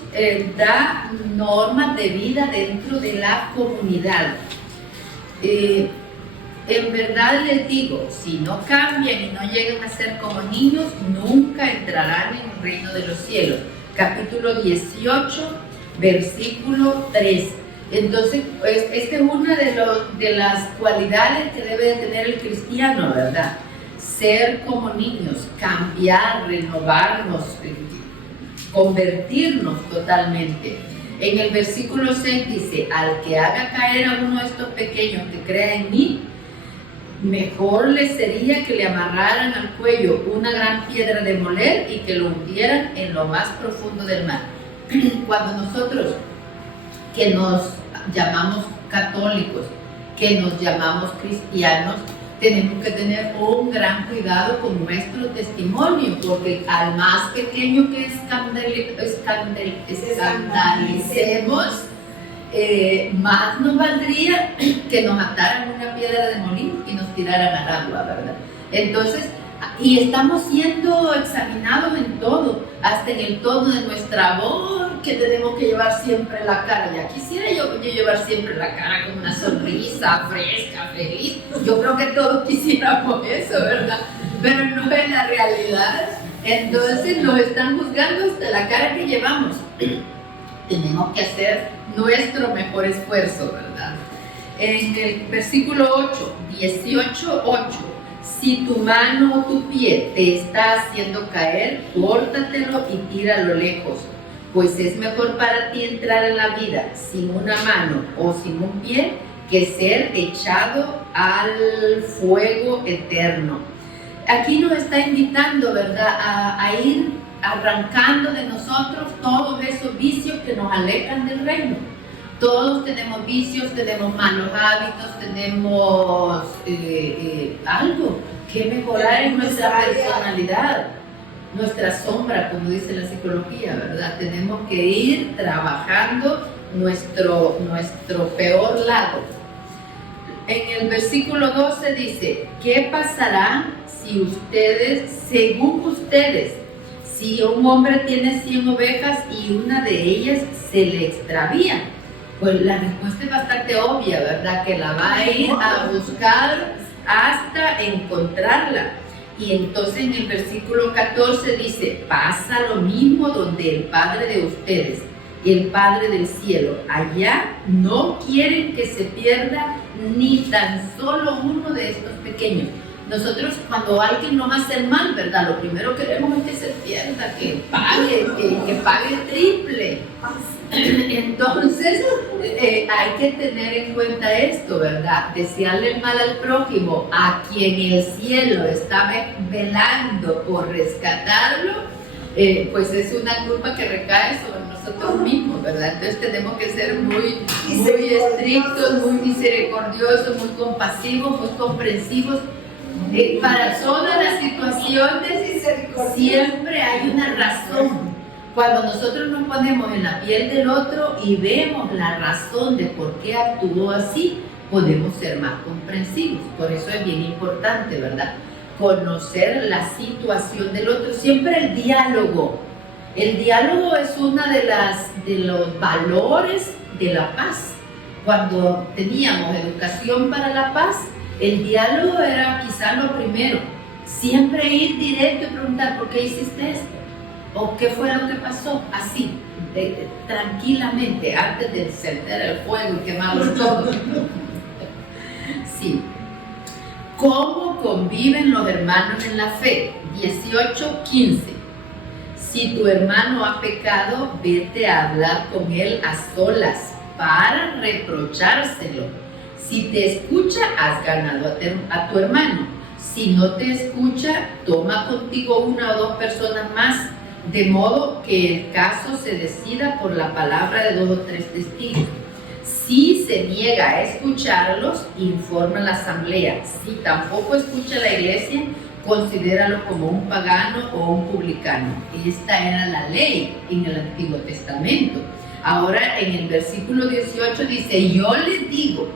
da normas de vida dentro de la comunidad. En verdad les digo, si no cambian y no llegan a ser como niños, nunca entrarán en el reino de los cielos. Capítulo 18, versículo 3. Entonces, pues, esta es una de las cualidades que debe de tener el cristiano, ¿verdad? Ser como niños, cambiar, renovarnos, convertirnos totalmente. En el versículo 6 dice, al que haga caer a uno de estos pequeños que crea en mí, mejor le sería que le amarraran al cuello una gran piedra de moler y que lo hundieran en lo más profundo del mar. Cuando nosotros, que nos llamamos católicos, que nos llamamos cristianos, tenemos que tener un gran cuidado con nuestro testimonio, porque al más pequeño que escandalicemos, más nos valdría que nos ataran una piedra de molino y nos tiraran al agua, ¿verdad? Entonces, y estamos siendo examinados en todo, hasta en el tono de nuestra voz, que tenemos que llevar siempre la cara. Ya quisiera yo llevar siempre la cara con una sonrisa fresca, feliz. Yo creo que todos quisiéramos eso, ¿verdad? Pero no es la realidad. Entonces nos están juzgando hasta la cara que llevamos. Tenemos que hacer nuestro mejor esfuerzo, ¿verdad? En el versículo 8, 18:8, si tu mano o tu pie te está haciendo caer, córtatelo y tíralo lejos, pues es mejor para ti entrar en la vida sin una mano o sin un pie que ser echado al fuego eterno. Aquí nos está invitando, ¿verdad?, a ir arrancando de nosotros todos esos vicios que nos alejan del reino. Todos tenemos vicios, tenemos malos hábitos, tenemos algo que mejorar en nuestra personalidad, nuestra sombra, como dice la psicología, ¿verdad? Tenemos que ir trabajando nuestro peor lado. En el versículo 12 dice, ¿qué pasará si ustedes, según ustedes, si un hombre tiene 100 ovejas y una de ellas se le extravía? Pues la respuesta es bastante obvia, ¿verdad? Que la va a ir a buscar hasta encontrarla. Y entonces en el versículo 14 dice, pasa lo mismo donde el Padre de ustedes, el Padre del cielo, allá no quieren que se pierda ni tan solo uno de estos pequeños. Nosotros cuando alguien nos hace el mal, ¿verdad? Lo primero que queremos es que se pierda, que pague triple. Entonces hay que tener en cuenta esto, ¿verdad? Desearle el mal al prójimo, a quien el cielo está velando por rescatarlo, pues es una culpa que recae sobre nosotros mismos, ¿verdad? Entonces tenemos que ser muy estrictos, muy misericordiosos, muy compasivos, muy comprensivos. Para todas las situaciones siempre hay una razón. Cuando nosotros nos ponemos en la piel del otro y vemos la razón de por qué actuó así, podemos ser más comprensivos. Por eso es bien importante, ¿verdad?, conocer la situación del otro. Siempre el diálogo. El diálogo es uno de los valores de la paz. Cuando teníamos educación para la paz, el diálogo era quizá lo primero. Siempre ir directo y preguntar, ¿por qué hiciste esto? ¿O qué fue lo que pasó? Así, tranquilamente, antes de encender el fuego y quemarlo todo. Sí. ¿Cómo conviven los hermanos en la fe? 18:15. Si tu hermano ha pecado, vete a hablar con él a solas para reprochárselo. Si te escucha, has ganado a tu hermano. Si no te escucha, toma contigo una o dos personas más, de modo que el caso se decida por la palabra de 2 o 3 testigos. Si se niega a escucharlos, informa a la asamblea. Si tampoco escucha a la iglesia, considéralo como un pagano o un publicano. Esta era la ley en el Antiguo Testamento. Ahora en el versículo 18 dice, yo les digo,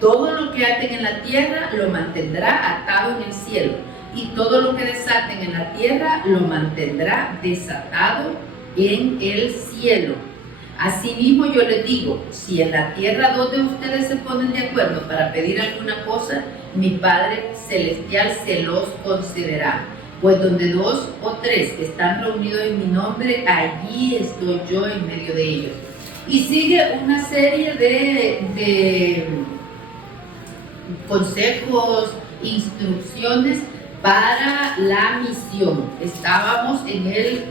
todo lo que aten en la tierra lo mantendrá atado en el cielo, y todo lo que desaten en la tierra lo mantendrá desatado en el cielo. Asimismo yo les digo, si en la tierra 2 de ustedes se ponen de acuerdo para pedir alguna cosa, mi Padre Celestial se los concederá. Pues donde 2 o 3 están reunidos en mi nombre, allí estoy yo en medio de ellos. Y sigue una serie de consejos, instrucciones para la misión. Estábamos en el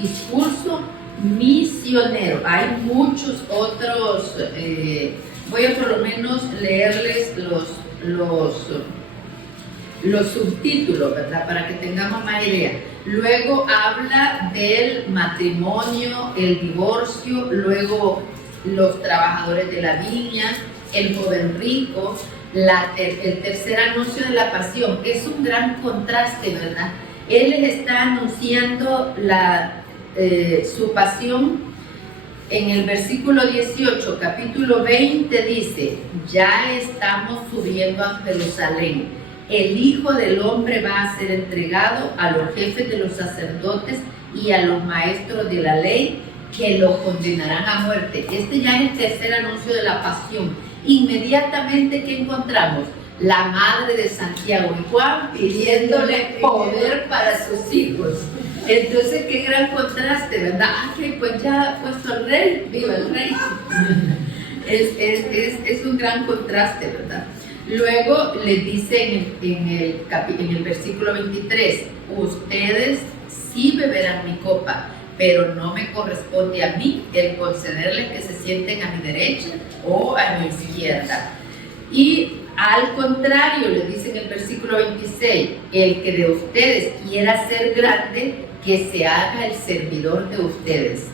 discurso misionero. Hay muchos otros, voy a por lo menos leerles los subtítulos, ¿verdad? Para que tengamos más idea. Luego habla del matrimonio, el divorcio, luego los trabajadores de la viña, el joven rico, el tercer anuncio de la pasión. Es un gran contraste, ¿verdad? Él les está anunciando su pasión. En el versículo 18, capítulo 20 dice: ya estamos subiendo a Jerusalén. El Hijo del Hombre va a ser entregado a los jefes de los sacerdotes y a los maestros de la ley, que lo condenarán a muerte. Este ya es el tercer anuncio de la pasión. Inmediatamente, ¿qué encontramos? La madre de Santiago y Juan pidiéndole poder para sus hijos. Entonces, qué gran contraste, ¿verdad? Ah, que pues ya ha puesto el rey, viva el rey. Es un gran contraste, ¿verdad? Luego les dice en el versículo 23: ustedes sí beberán mi copa, pero no me corresponde a mí el concederles que se sienten a mi derecha o a mi izquierda. Y al contrario, les dice en el versículo 26: el que de ustedes quiera ser grande, que se haga el servidor de ustedes.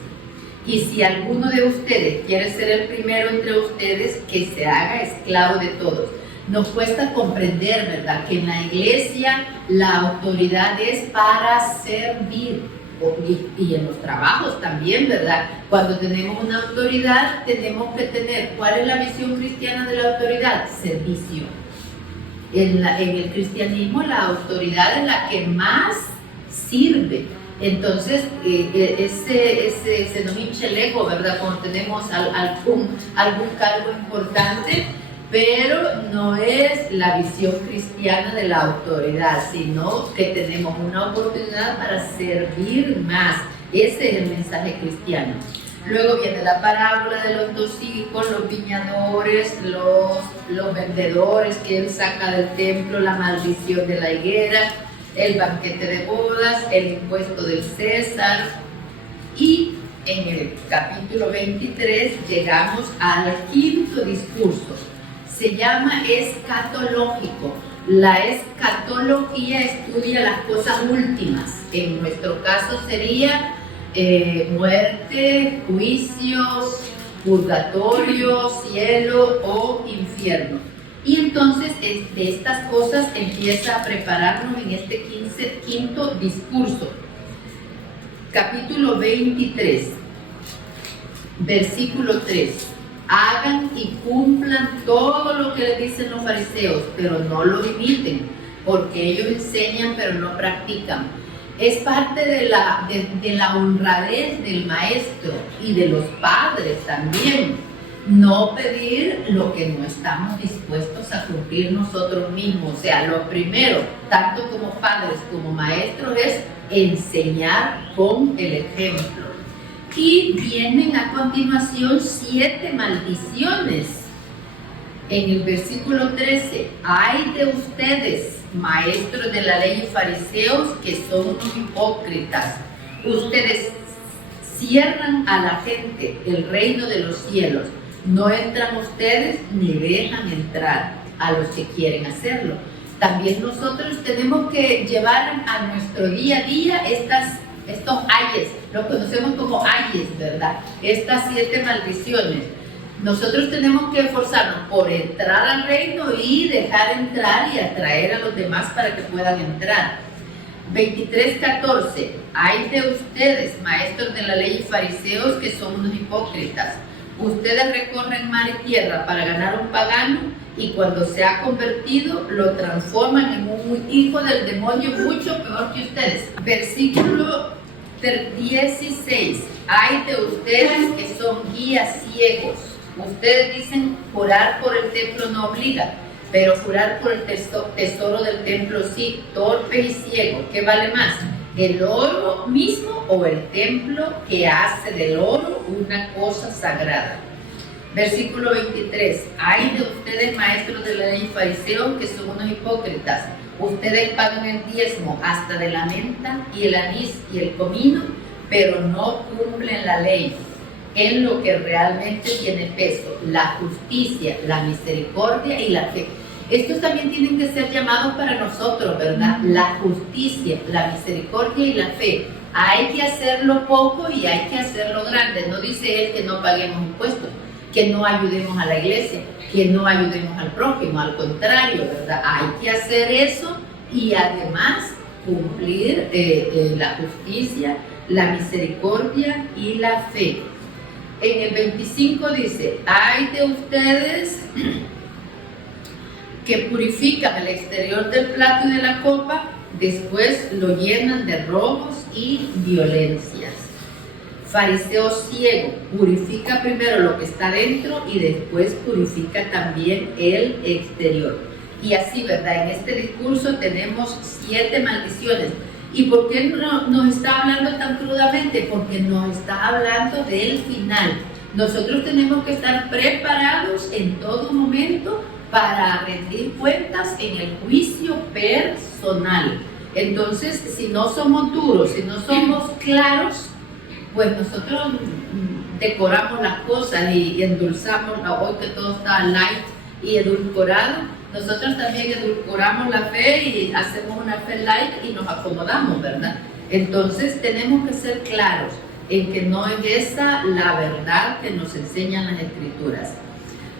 Y si alguno de ustedes quiere ser el primero entre ustedes, que se haga esclavo de todos. Nos cuesta comprender, ¿verdad?, que en la iglesia la autoridad es para servir, y en los trabajos también, ¿verdad? Cuando tenemos una autoridad, tenemos que tener, ¿cuál es la visión cristiana de la autoridad? Servicio. En el cristianismo la autoridad es la que más sirve. Entonces, se nos hincha el ego, ¿verdad?, cuando tenemos algún cargo importante. Pero no es la visión cristiana de la autoridad, sino que tenemos una oportunidad para servir más. Ese es el mensaje cristiano. Luego viene la parábola de los dos hijos, los viñadores, los vendedores que él saca del templo, la maldición de la higuera, el banquete de bodas, el impuesto del César. Y en el capítulo 23 llegamos al quinto discurso. Se llama escatológico. La escatología estudia las cosas últimas. En nuestro caso sería muerte, juicios, purgatorio, cielo o infierno. Y entonces de estas cosas empieza a prepararnos en este quinto discurso. Capítulo 23, versículo 3. Hagan y cumplan todo lo que les dicen los fariseos, pero no lo imiten, porque ellos enseñan pero no practican. Es parte de la honradez del maestro y de los padres también. No pedir lo que no estamos dispuestos a cumplir nosotros mismos. O sea, lo primero, tanto como padres como maestros, es enseñar con el ejemplo. Y vienen a continuación 7 maldiciones. En el versículo 13, ay de ustedes, maestros de la ley y fariseos, que son unos hipócritas. Ustedes cierran a la gente el reino de los cielos. No entran ustedes ni dejan entrar a los que quieren hacerlo. También nosotros tenemos que llevar a nuestro día a día estos ayes, lo conocemos como ayes, ¿verdad? Estas 7 maldiciones. Nosotros tenemos que esforzarnos por entrar al reino y dejar entrar y atraer a los demás para que puedan entrar. 23:14. Ay de ustedes, maestros de la ley y fariseos, que son unos hipócritas. Ustedes recorren mar y tierra para ganar un pagano, y cuando se ha convertido lo transforman en un hijo del demonio mucho peor que ustedes. Versículo 16. Ay de ustedes que son guías ciegos. Ustedes dicen jurar por el templo no obliga, pero jurar por el tesoro del templo sí. Torpe y ciego, ¿qué vale más? ¿El oro mismo o el templo que hace del oro una cosa sagrada? Versículo 23. Ay de ustedes, maestros de la ley y fariseos, que son unos hipócritas. Ustedes pagan el diezmo hasta de la menta y el anís y el comino, pero no cumplen la ley en lo que realmente tiene peso: la justicia, la misericordia y la fe. Estos también tienen que ser llamados para nosotros, ¿verdad? La justicia, la misericordia y la fe. Hay que hacerlo poco y hay que hacerlo grande. No dice él que no paguemos impuestos, que no ayudemos a la iglesia, que no ayudemos al prójimo. Al contrario, ¿verdad? Hay que hacer eso y además cumplir la justicia, la misericordia y la fe. En el 25 dice: ay de ustedes que purifican el exterior del plato y de la copa, después lo llenan de robos y violencias. Fariseo ciego, purifica primero lo que está dentro y después purifica también el exterior. Y así, ¿verdad? En este discurso tenemos 7 maldiciones. ¿Y por qué nos está hablando tan crudamente? Porque nos está hablando del final. Nosotros tenemos que estar preparados en todo momento para rendir cuentas en el juicio personal. Entonces, si no somos duros, si no somos claros, pues nosotros decoramos las cosas y endulzamos. Hoy que todo está light y edulcorado, nosotros también edulcoramos la fe y hacemos una fe light y nos acomodamos, ¿verdad? Entonces tenemos que ser claros en que no es esa la verdad que nos enseñan las Escrituras.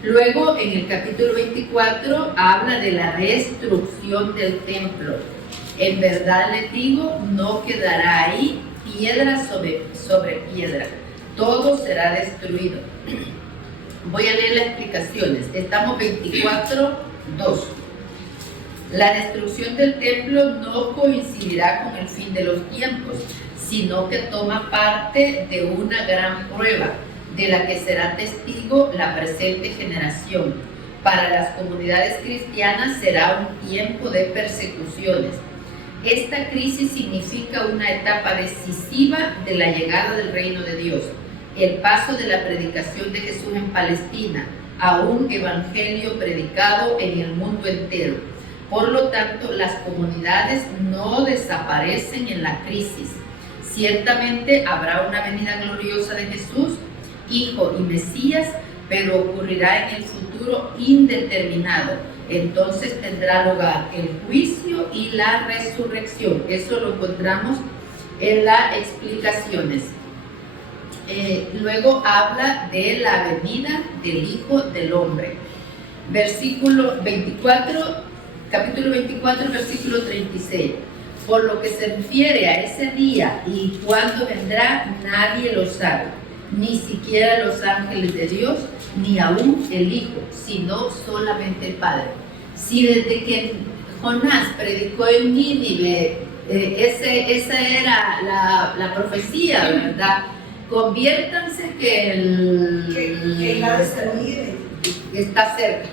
Luego, en el capítulo 24, habla de la destrucción del templo. En verdad les digo, no quedará ahí piedra sobre piedra. Todo será destruido. Voy a leer las explicaciones. Estamos 24:2. La destrucción del templo no coincidirá con el fin de los tiempos, sino que toma parte de una gran prueba, de la que será testigo la presente generación. Para las comunidades cristianas será un tiempo de persecuciones. Esta crisis significa una etapa decisiva de la llegada del reino de Dios, el paso de la predicación de Jesús en Palestina a un evangelio predicado en el mundo entero. Por lo tanto, las comunidades no desaparecen en la crisis. Ciertamente habrá una venida gloriosa de Jesús, Hijo y Mesías, pero ocurrirá en el futuro indeterminado. Entonces tendrá lugar el juicio y la resurrección. Eso lo encontramos en las explicaciones. Luego habla de la venida del Hijo del Hombre. Versículo 24, capítulo 24, versículo 36. Por lo que se refiere a ese día y cuándo vendrá, nadie lo sabe, ni siquiera los ángeles de Dios, ni aún el Hijo, sino solamente el Padre. Si desde que Jonás predicó en Nínive, esa era la profecía, ¿verdad? Conviértanse que está cerca.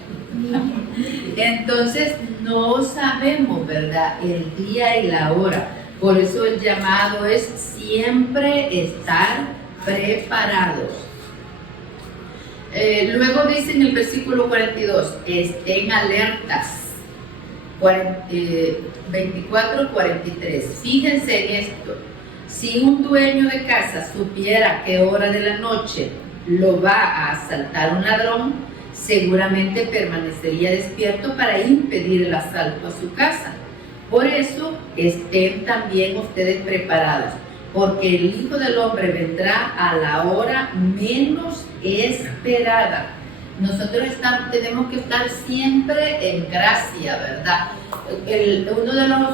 Entonces no sabemos, ¿verdad?, el día y la hora. Por eso el llamado es siempre estar preparados. Luego dice en el versículo 42, estén alertas. 24-43. Fíjense en esto. Si un dueño de casa supiera qué hora de la noche lo va a asaltar un ladrón, seguramente permanecería despierto para impedir el asalto a su casa. Por eso estén también ustedes preparados, porque el Hijo del Hombre vendrá a la hora menos esperada. Nosotros tenemos que estar siempre en gracia, ¿verdad? Uno de los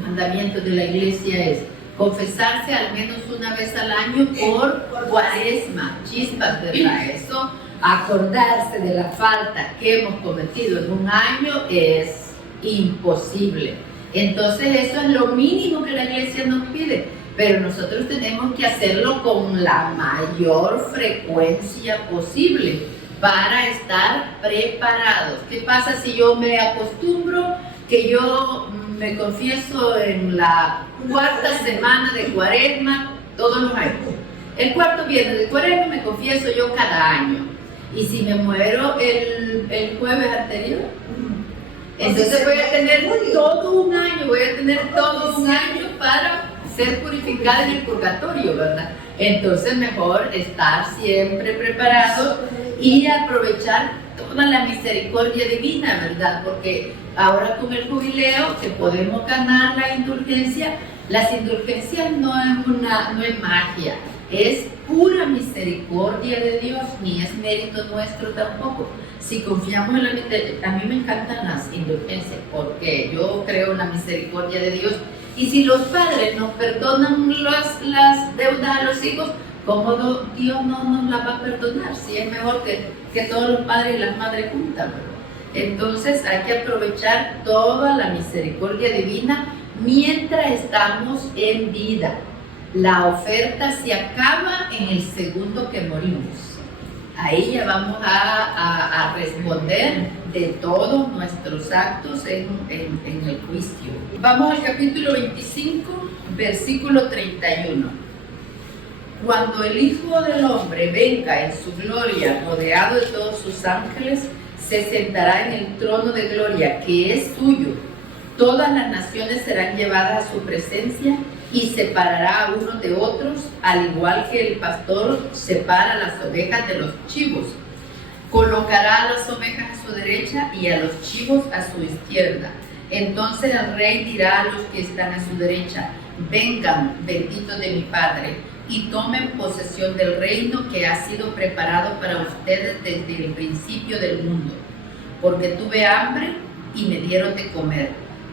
mandamientos de la iglesia es confesarse al menos una vez al año por cuaresma, chispas, ¿verdad? Eso, acordarse de la falta que hemos cometido en un año es imposible. Entonces eso es lo mínimo que la iglesia nos pide, pero nosotros tenemos que hacerlo con la mayor frecuencia posible para estar preparados. ¿Qué pasa si yo me acostumbro que yo me confieso en la cuarta semana de Cuaresma todos los años. El cuarto viernes de Cuaresma me confieso yo cada año. Y si me muero el jueves anterior, entonces voy a tener todo un año, para ser purificada en el purgatorio, ¿verdad? Entonces mejor estar siempre preparado y aprovechar toda la misericordia divina, ¿verdad? Porque ahora con el jubileo que podemos ganar la indulgencia, las indulgencias no es magia, es pura misericordia de Dios, ni es mérito nuestro tampoco. Si confiamos en la misericordia, a mí me encantan las indulgencias porque yo creo en la misericordia de Dios. Y si los padres nos perdonan las deudas a los hijos, ¿cómo Dios no nos las va a perdonar? Si es mejor que todos los padres y las madres juntas, ¿verdad? Entonces hay que aprovechar toda la misericordia divina mientras estamos en vida. La oferta se acaba en el segundo que morimos. Ahí ya vamos a responder de todos nuestros actos en el juicio. Vamos al capítulo 25, versículo 31. Cuando el Hijo del Hombre venga en su gloria, rodeado de todos sus ángeles, se sentará en el trono de gloria que es suyo. Todas las naciones serán llevadas a su presencia y separará a unos de otros, al igual que el pastor separa las ovejas de los chivos. Colocará a las ovejas a su derecha y a los chivos a su izquierda. Entonces el rey dirá a los que están a su derecha: vengan, benditos de mi Padre, y tomen posesión del reino que ha sido preparado para ustedes desde el principio del mundo. Porque tuve hambre y me dieron de comer,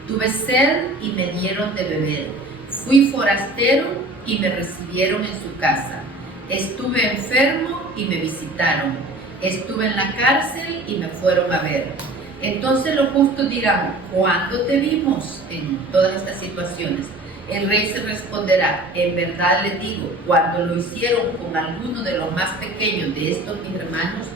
tuve sed y me dieron de beber. Fui forastero y me recibieron en su casa. Estuve enfermo y me visitaron. Estuve en la cárcel y me fueron a ver. Entonces los justos dirán: ¿cuándo te vimos en todas estas situaciones? El rey se responderá: en verdad les digo, cuando lo hicieron con alguno de los más pequeños de estos mis hermanos,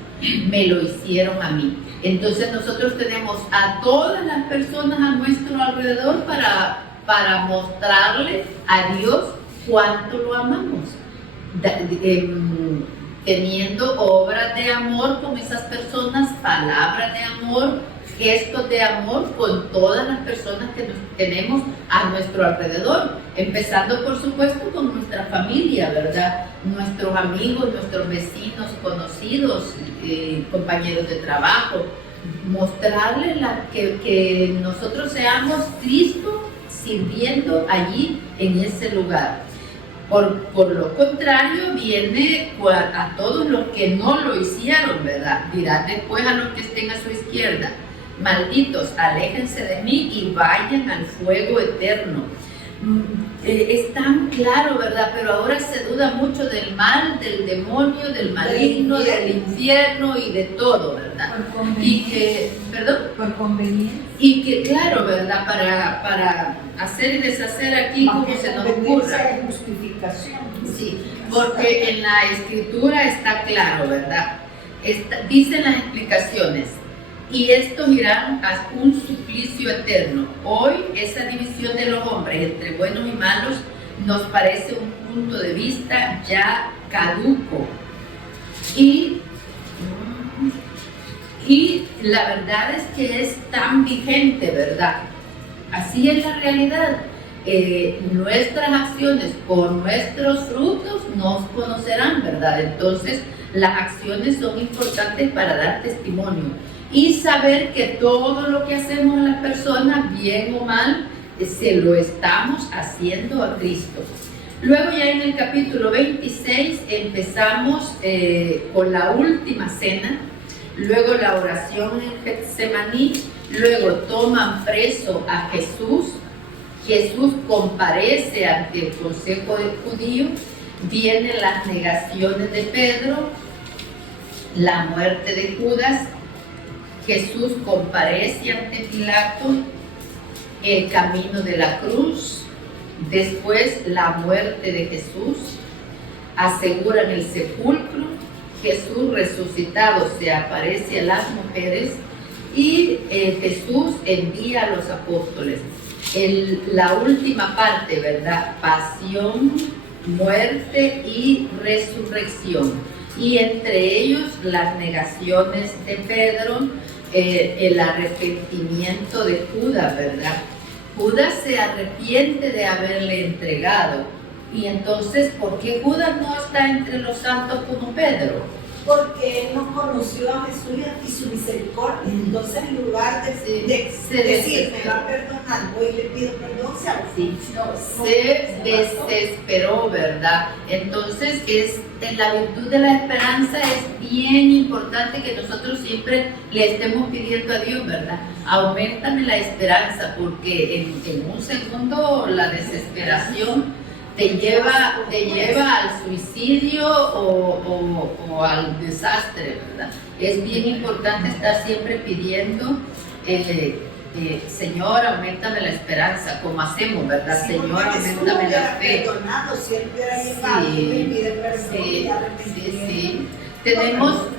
me lo hicieron a mí. Entonces nosotros tenemos a todas las personas a nuestro alrededor para mostrarle a Dios cuánto lo amamos, teniendo obras de amor con esas personas, palabras de amor, gestos de amor con todas las personas que tenemos a nuestro alrededor, empezando por supuesto con nuestra familia, ¿verdad? Nuestros amigos, nuestros vecinos, conocidos, compañeros de trabajo, mostrarles que nosotros seamos Cristo sirviendo allí en ese lugar. Por lo contrario, viene a todos los que no lo hicieron, ¿verdad? Dirá después a los que estén a su izquierda: malditos, aléjense de mí y vayan al fuego eterno. Es tan claro, ¿verdad? Pero ahora se duda mucho del mal, del demonio, del maligno, del infierno y de todo, ¿verdad? Y que, ¿perdón? Por conveniencia. Y que, claro, ¿verdad? Para hacer y deshacer aquí como se nos ocurra. De justificación. Sí, porque en la escritura está claro, ¿verdad? Dicen las explicaciones: y estos irán a un suplicio eterno. Hoy esa división de los hombres entre buenos y malos nos parece un punto de vista ya caduco. Y la verdad es que es tan vigente, ¿verdad? Así es la realidad. Nuestras acciones por nuestros frutos nos conocerán, ¿verdad? Entonces las acciones son importantes para dar testimonio y saber que todo lo que hacemos a las personas, bien o mal, se lo estamos haciendo a Cristo. Luego ya en el capítulo 26 empezamos con la última cena, luego la oración en Getsemaní, luego toman preso a Jesús, Jesús comparece ante el consejo judío, vienen las negaciones de Pedro, la muerte de Judas, Jesús comparece ante Pilato, el camino de la cruz, después la muerte de Jesús, aseguran el sepulcro, Jesús resucitado se aparece a las mujeres y Jesús envía a los apóstoles. la última parte, ¿verdad? Pasión, muerte y resurrección. Y entre ellos las negaciones de Pedro, el arrepentimiento de Judas, ¿verdad? Judas se arrepiente de haberle entregado. Y entonces, ¿por qué Judas no está entre los santos como Pedro? Porque él no conoció a Jesús y su misericordia. Entonces, en lugar de decir, me va a perdonar, voy y le pido perdón, se desesperó, ¿verdad? Entonces, en la virtud de la esperanza es bien importante que nosotros siempre le estemos pidiendo a Dios, ¿verdad? Auméntame la esperanza, porque en un segundo la desesperación te lleva al suicidio o al desastre, ¿verdad? Es bien importante estar siempre pidiendo, Señor, auméntame la esperanza, como hacemos, ¿verdad? Sí, Señor, auméntame la fe. Sí. Tenemos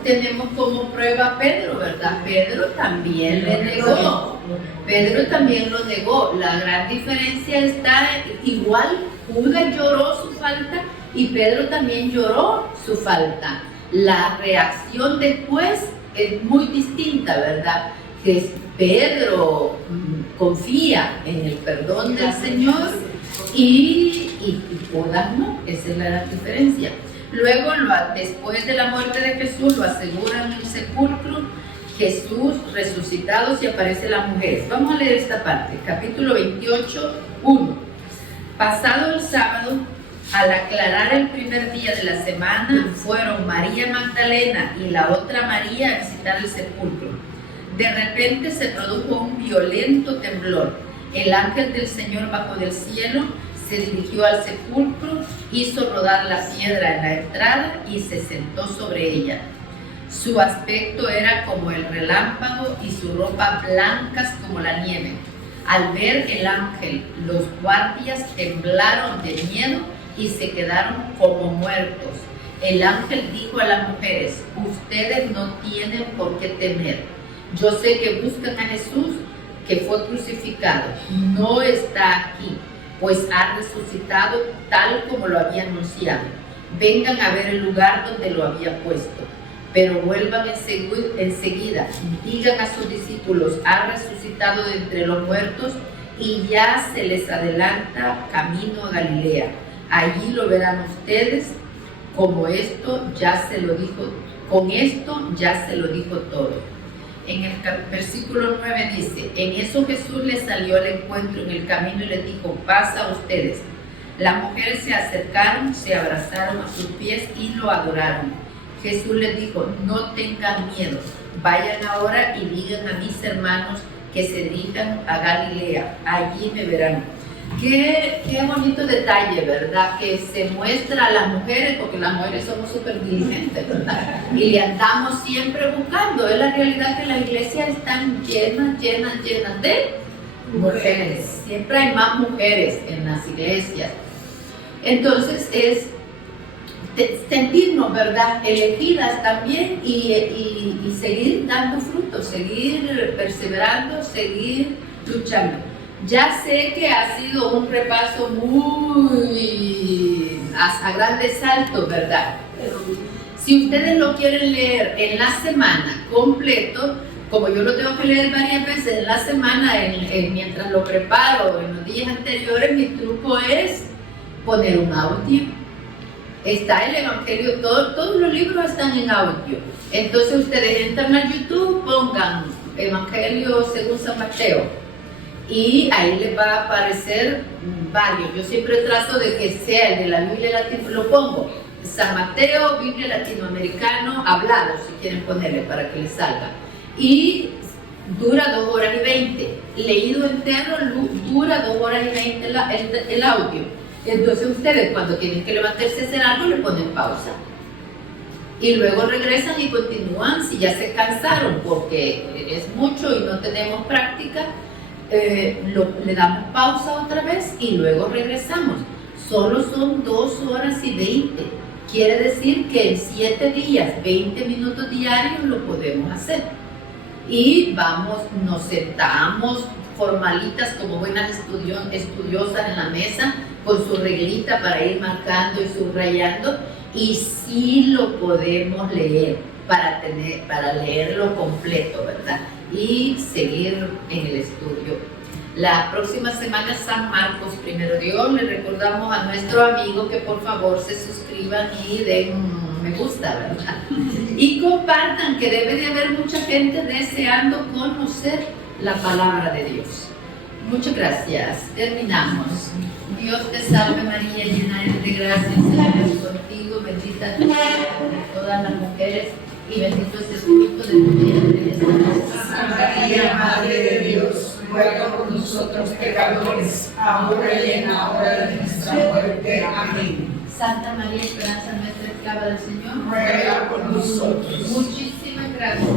como prueba a Pedro, ¿verdad? Pedro también le negó. Pedro también lo negó. La gran diferencia está igual. Judas lloró su falta y Pedro también lloró su falta. La reacción después es muy distinta, ¿verdad? Que Pedro confía en el perdón del Señor y Judas no. Esa es la gran diferencia. Luego, después de la muerte de Jesús, lo aseguran en el sepulcro. Jesús resucitado, se aparece a las mujeres. Vamos a leer esta parte, capítulo 28, 1. Pasado el sábado, al aclarar el primer día de la semana, fueron María Magdalena y la otra María a visitar el sepulcro. De repente se produjo un violento temblor. El ángel del Señor bajó del cielo, se dirigió al sepulcro, hizo rodar la piedra en la entrada y se sentó sobre ella. Su aspecto era como el relámpago y su ropa blancas como la nieve. Al ver el ángel, los guardias temblaron de miedo y se quedaron como muertos. El ángel dijo a las mujeres: ustedes no tienen por qué temer. Yo sé que buscan a Jesús, que fue crucificado. No está aquí, pues ha resucitado tal como lo había anunciado. Vengan a ver el lugar donde lo había puesto. Pero vuelvan enseguida, digan a sus discípulos: ha resucitado de entre los muertos y ya se les adelanta camino a Galilea. Allí lo verán ustedes, con esto ya se lo dijo todo. En el versículo 9 dice: en eso Jesús les salió al encuentro en el camino y les dijo: paz a ustedes. Las mujeres se acercaron, se abrazaron a sus pies y lo adoraron. Jesús les dijo: no tengan miedo, vayan ahora y digan a mis hermanos que se dirijan a Galilea, allí me verán. Qué bonito detalle, ¿verdad? Que se muestra a las mujeres, porque las mujeres somos súper diligentes, ¿verdad? Y le andamos siempre buscando. Es la realidad que las iglesias están llenas de mujeres. Siempre hay más mujeres en las iglesias. Entonces es sentirnos, ¿verdad?, elegidas también y seguir dando frutos, seguir perseverando, seguir luchando. Ya sé que ha sido un repaso muy a grandes saltos, ¿verdad? Pero si ustedes lo quieren leer en la semana completo, como yo lo tengo que leer varias veces en la semana, mientras lo preparo en los días anteriores, mi truco es poner un audio. Está el Evangelio, todos los libros están en audio. Entonces ustedes entran a YouTube, pongan Evangelio según San Mateo y ahí les va a aparecer varios. Yo siempre trato de que sea el de la Biblia Latino, lo pongo San Mateo, Biblia Latinoamericano, hablado, si quieren ponerle para que les salga. Y dura 2 horas y 20. Leído entero dura 2 horas y 20 el audio. Entonces ustedes cuando tienen que levantarse a hacer algo le ponen pausa y luego regresan y continúan. Si ya se cansaron porque es mucho y no tenemos práctica, le damos pausa otra vez y luego regresamos. Solo son 2 horas y 20. Quiere decir que en 7 días, 20 minutos diarios lo podemos hacer. Y nos sentamos formalitas como buenas estudiosas en la mesa, con su reglita para ir marcando y subrayando, y sí lo podemos leer para leerlo completo, ¿verdad? Y seguir en el estudio. La próxima semana es San Marcos, primero Dios. Le recordamos a nuestro amigo que por favor se suscriban y den un me gusta, ¿verdad? Y compartan, que debe de haber mucha gente deseando conocer la palabra de Dios. Muchas gracias. Terminamos. Dios te salve María, llena eres de gracia, el Señor es contigo, bendita tú entre todas las mujeres y bendito es el fruto de tu vientre, Santa María, Madre de Dios, ruega por nosotros pecadores, ahora y en la hora de nuestra muerte. Amén. Santa María, esperanza nuestra, esclava del Señor, ruega por nosotros. Muchísimas gracias.